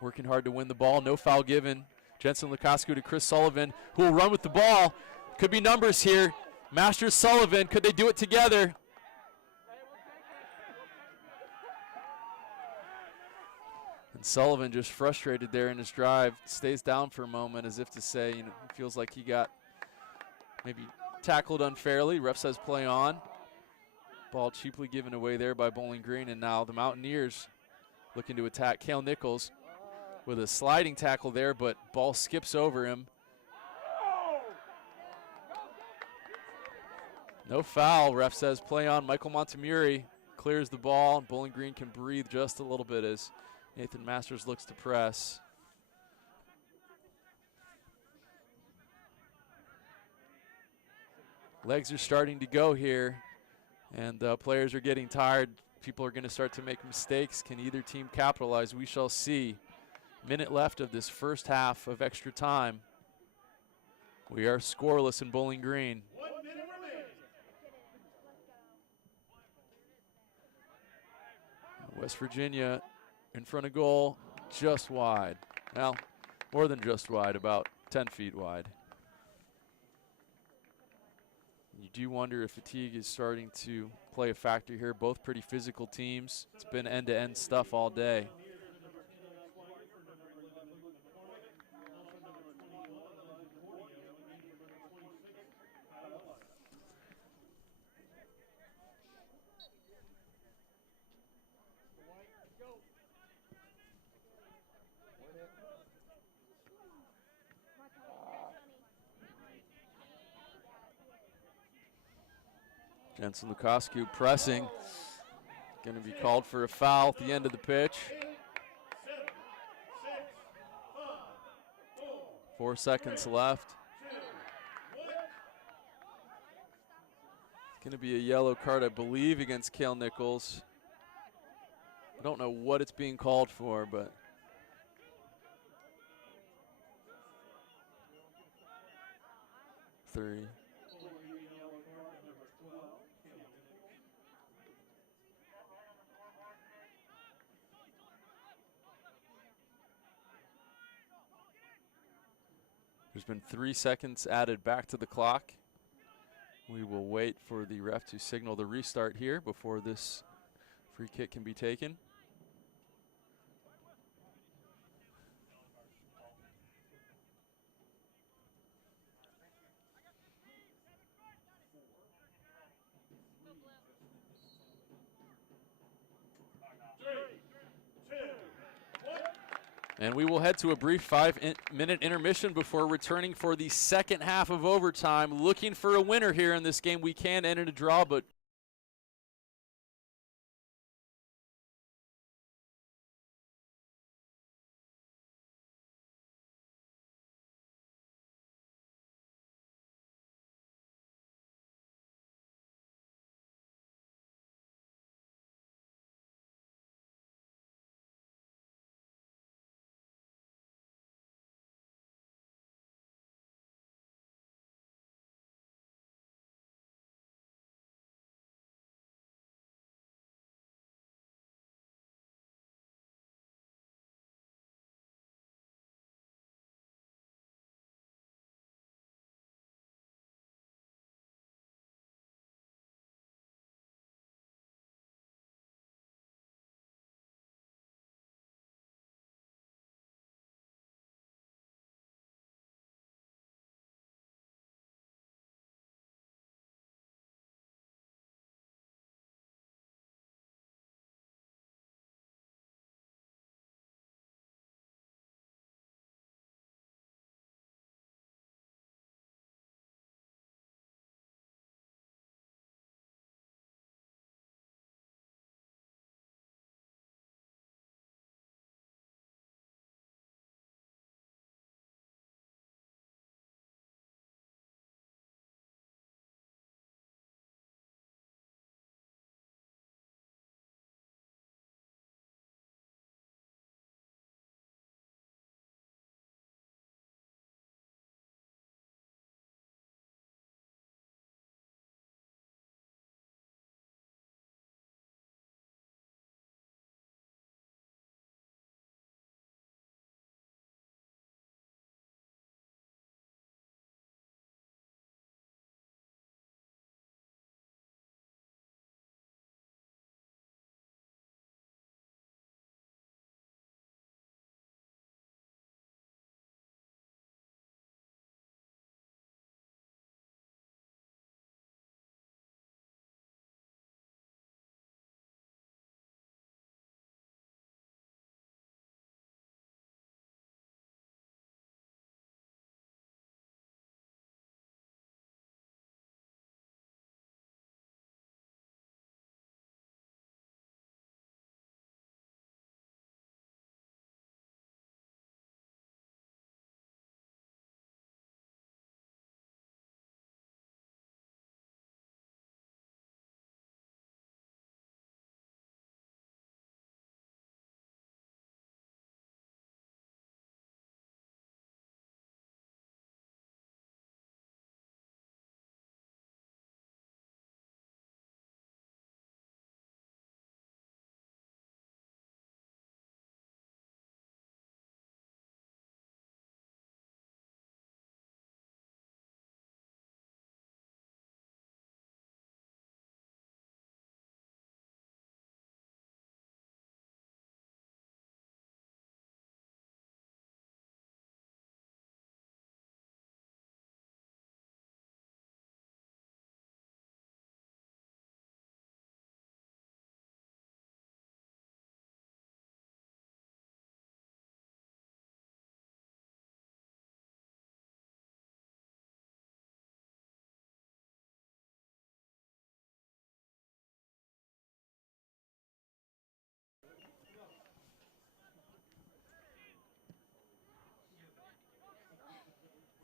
working hard to win the ball. No foul given. Jensen Lukasku to Chris Sullivan, who will run with the ball. Could be numbers here. Masters Sullivan, could they do it together? And Sullivan just frustrated there in his drive, stays down for a moment as if to say, he feels like he got maybe tackled unfairly. Ref says play on. Ball cheaply given away there by Bowling Green, and now the Mountaineers looking to attack. Cale Nichols with a sliding tackle there, but ball skips over him. No foul. Ref says play on. Michael Montemurri clears the ball, and Bowling Green can breathe just a little bit as Nathan Masters looks to press. Legs are starting to go here, and players are getting tired. People are going to start to make mistakes. Can either team capitalize? We shall see. Minute left of this first half of extra time. We are scoreless in Bowling Green. 1 minute remaining. West Virginia in front of goal, just wide. Well, more than just wide, about 10 feet wide. You do wonder if fatigue is starting to play a factor here. Both pretty physical teams. It's been end-to-end stuff all day. Jensen Lukascu pressing. Going to be called for a foul at the end of the pitch. 4 seconds left. It's going to be a yellow card, I believe, against Cale Nichols. I don't know what it's being called for, but three. There's been 3 seconds added back to the clock. We will wait for the ref to signal the restart here before this free kick can be taken. And we will head to a brief 5-minute intermission before returning for the second half of overtime. Looking for a winner here in this game. We can end in a draw, but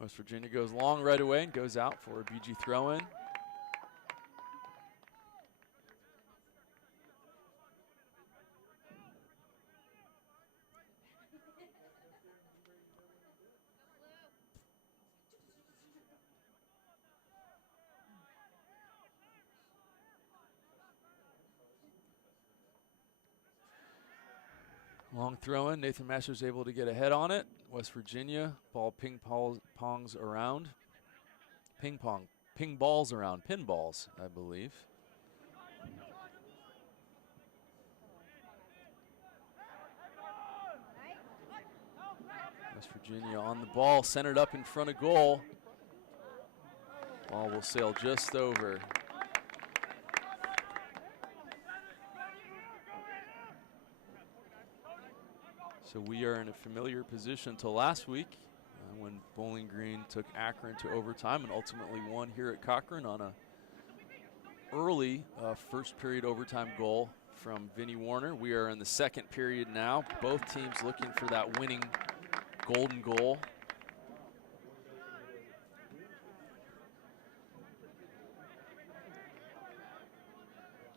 West Virginia goes long right away and goes out for a BG throw-in. Long throw-in. Nathan Masters able to get ahead on it. West Virginia ball ping-pongs around. Ping balls around. Pinballs, I believe. West Virginia on the ball, centered up in front of goal. Ball will sail just over. So we are in a familiar position to last week when Bowling Green took Akron to overtime and ultimately won here at Cochrane on a early first period overtime goal from Vinnie Warner. We are in the second period now. Both teams looking for that winning golden goal.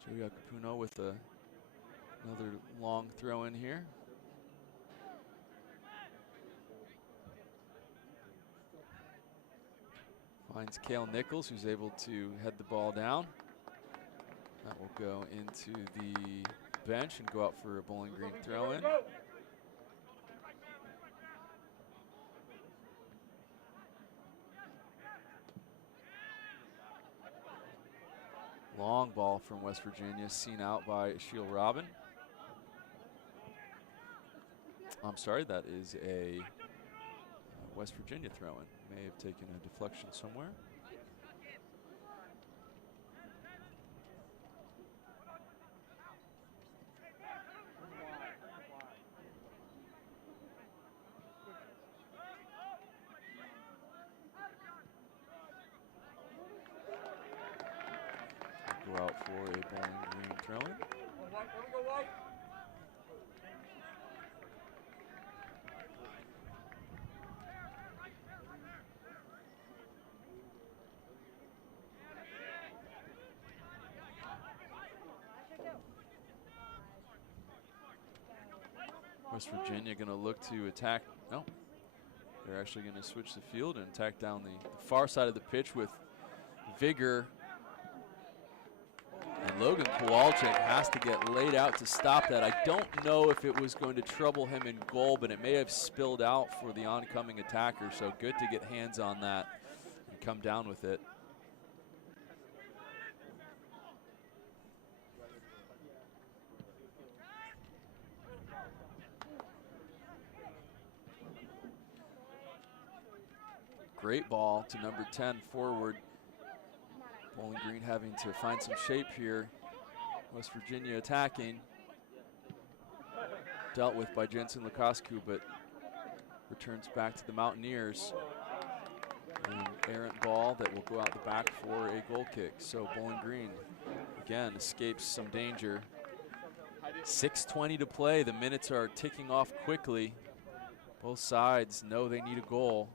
Joey Akapuno with another long throw in here. Finds Cale Nichols, who's able to head the ball down. That will go into the bench and go out for a Bowling Green throw-in. Long ball from West Virginia, seen out by Sheil Robin. I'm sorry, that is a West Virginia throw-in. May have taken a deflection somewhere. Go out for a Bowling Green throw-in. West Virginia going to look to attack. No, they're actually going to switch the field and attack down the far side of the pitch with vigor. And Logan Kowalczyk has to get laid out to stop that. I don't know if it was going to trouble him in goal, but it may have spilled out for the oncoming attacker. So good to get hands on that and come down with it. Great ball to number 10 forward. Bowling Green having to find some shape here. West Virginia attacking. Dealt with by Jensen Lukasku, but returns back to the Mountaineers. An errant ball that will go out the back for a goal kick. So Bowling Green, again, escapes some danger. 6:20 to play. The minutes are ticking off quickly. Both sides know they need a goal.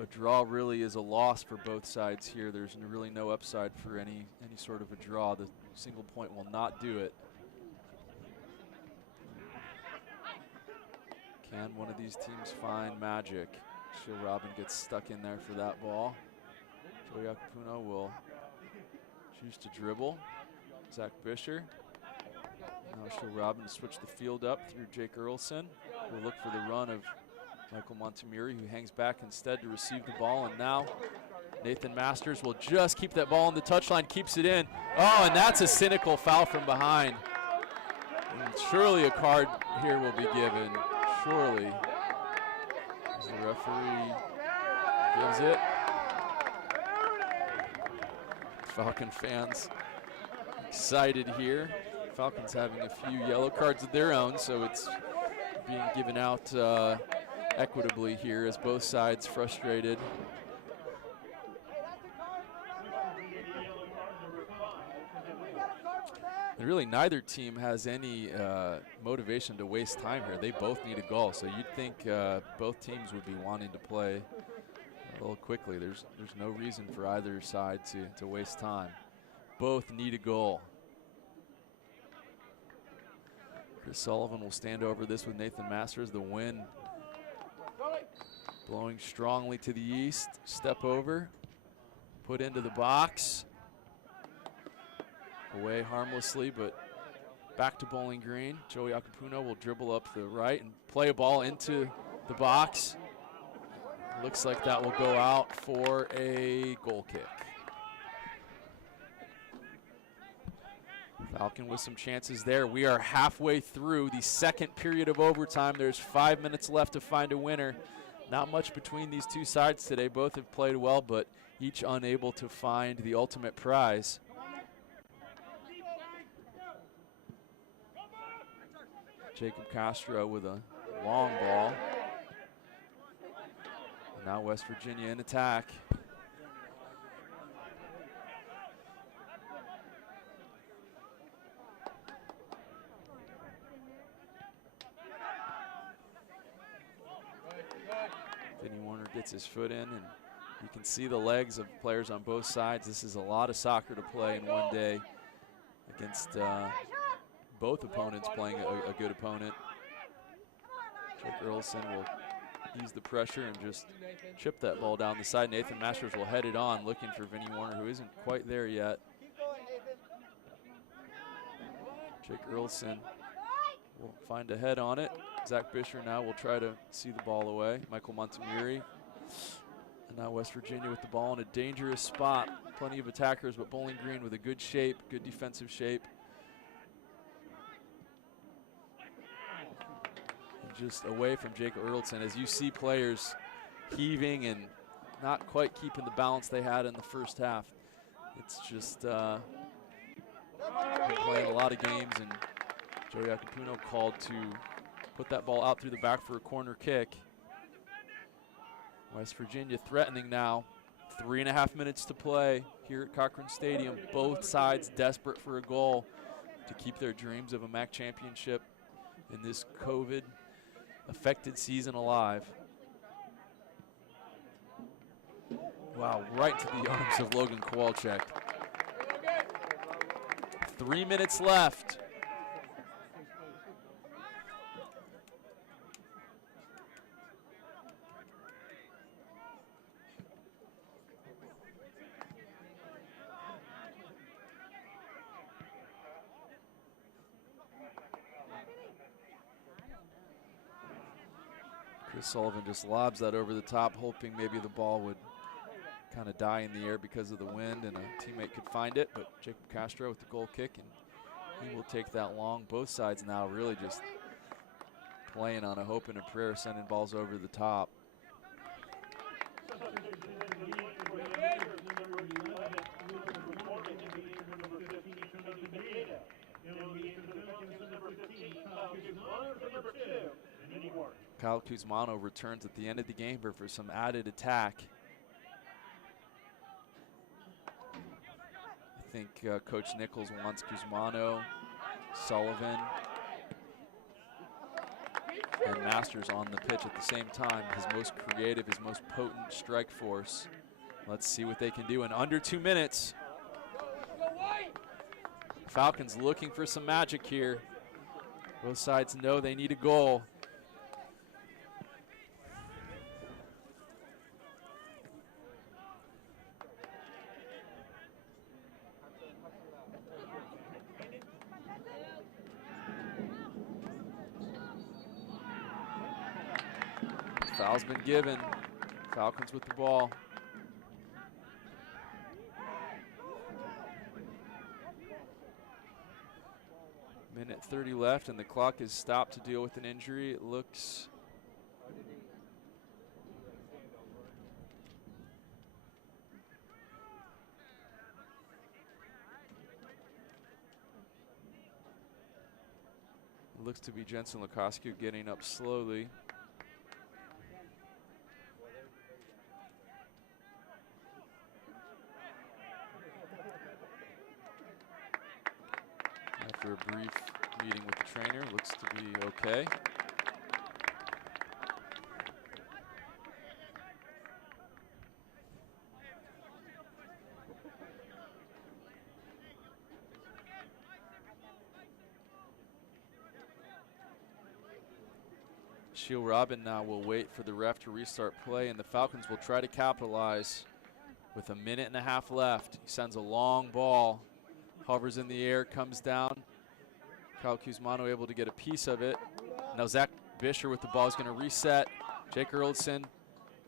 A draw really is a loss for both sides here. There's really no upside for any sort of a draw. The single point will not do it. Can one of these teams find magic? Sheil Robin gets stuck in there for that ball. Joey Akapuno will choose to dribble. Zach Bisher. Now Sheil Robin to switch the field up through Jake Earlson. We'll look for the run of Michael Montemuri, who hangs back instead to receive the ball. And now Nathan Masters will just keep that ball on the touchline, keeps it in. Oh, and that's a cynical foul from behind. And surely a card here will be given. Surely. As the referee gives it. Falcon fans excited here. Falcons having a few yellow cards of their own, so it's being given out equitably here as both sides frustrated. And really, neither team has any motivation to waste time here. They both need a goal, so you'd think both teams would be wanting to play a little quickly. There's no reason for either side to waste time. Both need a goal. Chris Sullivan will stand over this with Nathan Masters. The wind blowing strongly to the east. Step over, put into the box. Away harmlessly, but back to Bowling Green. Joey Akapuno will dribble up the right and play a ball into the box. Looks like that will go out for a goal kick. Falcon with some chances there. We are halfway through the second period of overtime. There's 5 minutes left to find a winner. Not much between these two sides today. Both have played well, but each unable to find the ultimate prize. Jacob Castro with a long ball. And now West Virginia in attack. Vinny Warner gets his foot in, and you can see the legs of players on both sides. This is a lot of soccer to play in one day against both opponents playing a good opponent. Jake Earlson will ease the pressure and just chip that ball down the side. Nathan Masters will head it on, looking for Vinny Warner, who isn't quite there yet. Jake Earlson will find a head on it. Zach Bisher now will try to see the ball away. Michael Montemuri. And now West Virginia with the ball in a dangerous spot. Plenty of attackers, but Bowling Green with a good shape, good defensive shape. Just away from Jacob Earlson, as you see players heaving and not quite keeping the balance they had in the first half. It's just been playing a lot of games, and Joey Akapuno called to put that ball out through the back for a corner kick. West Virginia threatening now. 3.5 minutes to play here at Cochrane Stadium. Both sides desperate for a goal to keep their dreams of a MAC championship in this COVID-affected season alive. Wow, right to the arms of Logan Kowalczyk. 3 minutes left. Chris Sullivan just lobs that over the top, hoping maybe the ball would kind of die in the air because of the wind and a teammate could find it, but Jacob Castro with the goal kick, and he will take that long. Both sides now really just playing on a hope and a prayer, sending balls over the top. Kyle Kuzmano returns at the end of the game for some added attack. I think Coach Nichols wants Kuzmano, Sullivan, and Masters on the pitch at the same time. His most creative, his most potent strike force. Let's see what they can do in under 2 minutes. Falcons looking for some magic here. Both sides know they need a goal. Foul's been given. Falcons with the ball. Minute 30 left, and the clock is stopped to deal with an injury. It looks to be Jensen Lukoscu getting up slowly. After a brief meeting with the trainer, looks to be okay. Shield Robin now will wait for the ref to restart play, and the Falcons will try to capitalize with a minute and a half left. He sends a long ball, hovers in the air, comes down. Kyle Kuzmano able to get a piece of it. Now Zach Bisher with the ball is going to reset. Jake Erlandson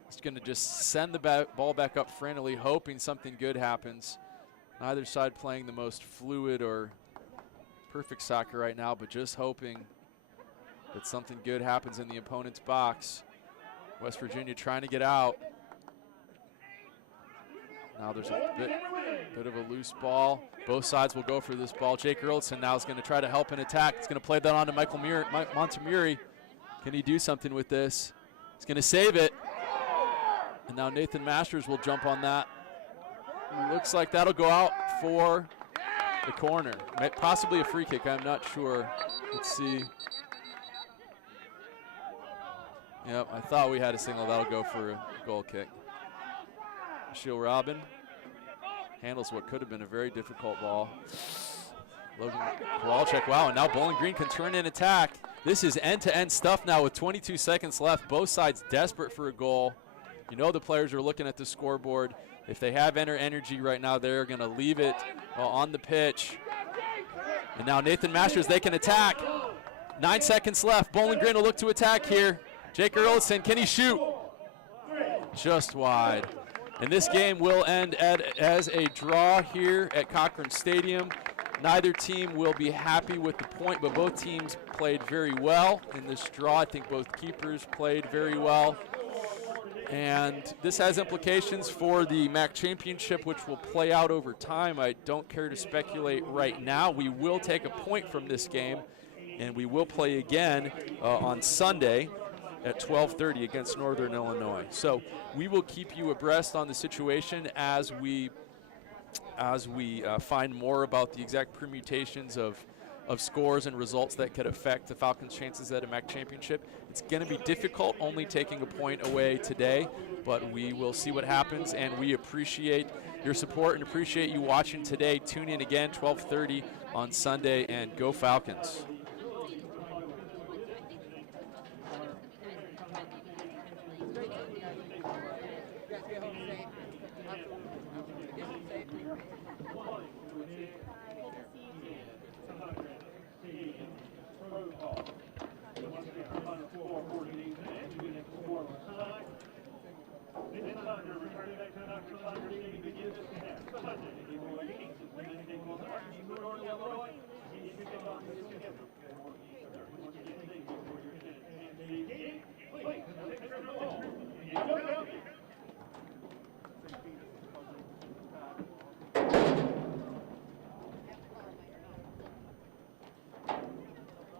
is going to just send the ball back up frantically, hoping something good happens. Neither side playing the most fluid or perfect soccer right now, but just hoping that something good happens in the opponent's box. West Virginia trying to get out. Now there's a bit of a loose ball. Both sides will go for this ball. Jake Erlandson now is going to try to help an attack. He's going to play that on to Michael Montemuri. Can he do something with this? He's going to save it. And now Nathan Masters will jump on that. Looks like that'll go out for the corner. Possibly a free kick, I'm not sure. Let's see. Yep, I thought we had a signal. That'll go for a goal kick. Shield Robin handles what could have been a very difficult ball. Logan Kowalczyk, wow, and now Bowling Green can turn in attack. This is end-to-end stuff now with 22 seconds left. Both sides desperate for a goal. You know the players are looking at the scoreboard. If they have energy right now, they're going to leave it on the pitch. And now Nathan Masters, they can attack. 9 seconds left. Bowling Green will look to attack here. Jake Erlandson, can he shoot? Just wide. And this game will end as a draw here at Cochrane Stadium. Neither team will be happy with the point, but both teams played very well in this draw. I think both keepers played very well. And this has implications for the MAC Championship, which will play out over time. I don't care to speculate right now. We will take a point from this game, and we will play again on Sunday at 12:30 against Northern Illinois. So we will keep you abreast on the situation as we find more about the exact permutations of scores and results that could affect the Falcons' chances at a MAC championship. It's going to be difficult only taking a point away today, but we will see what happens, and we appreciate your support and appreciate you watching today. Tune in again 12:30 on Sunday, and go Falcons.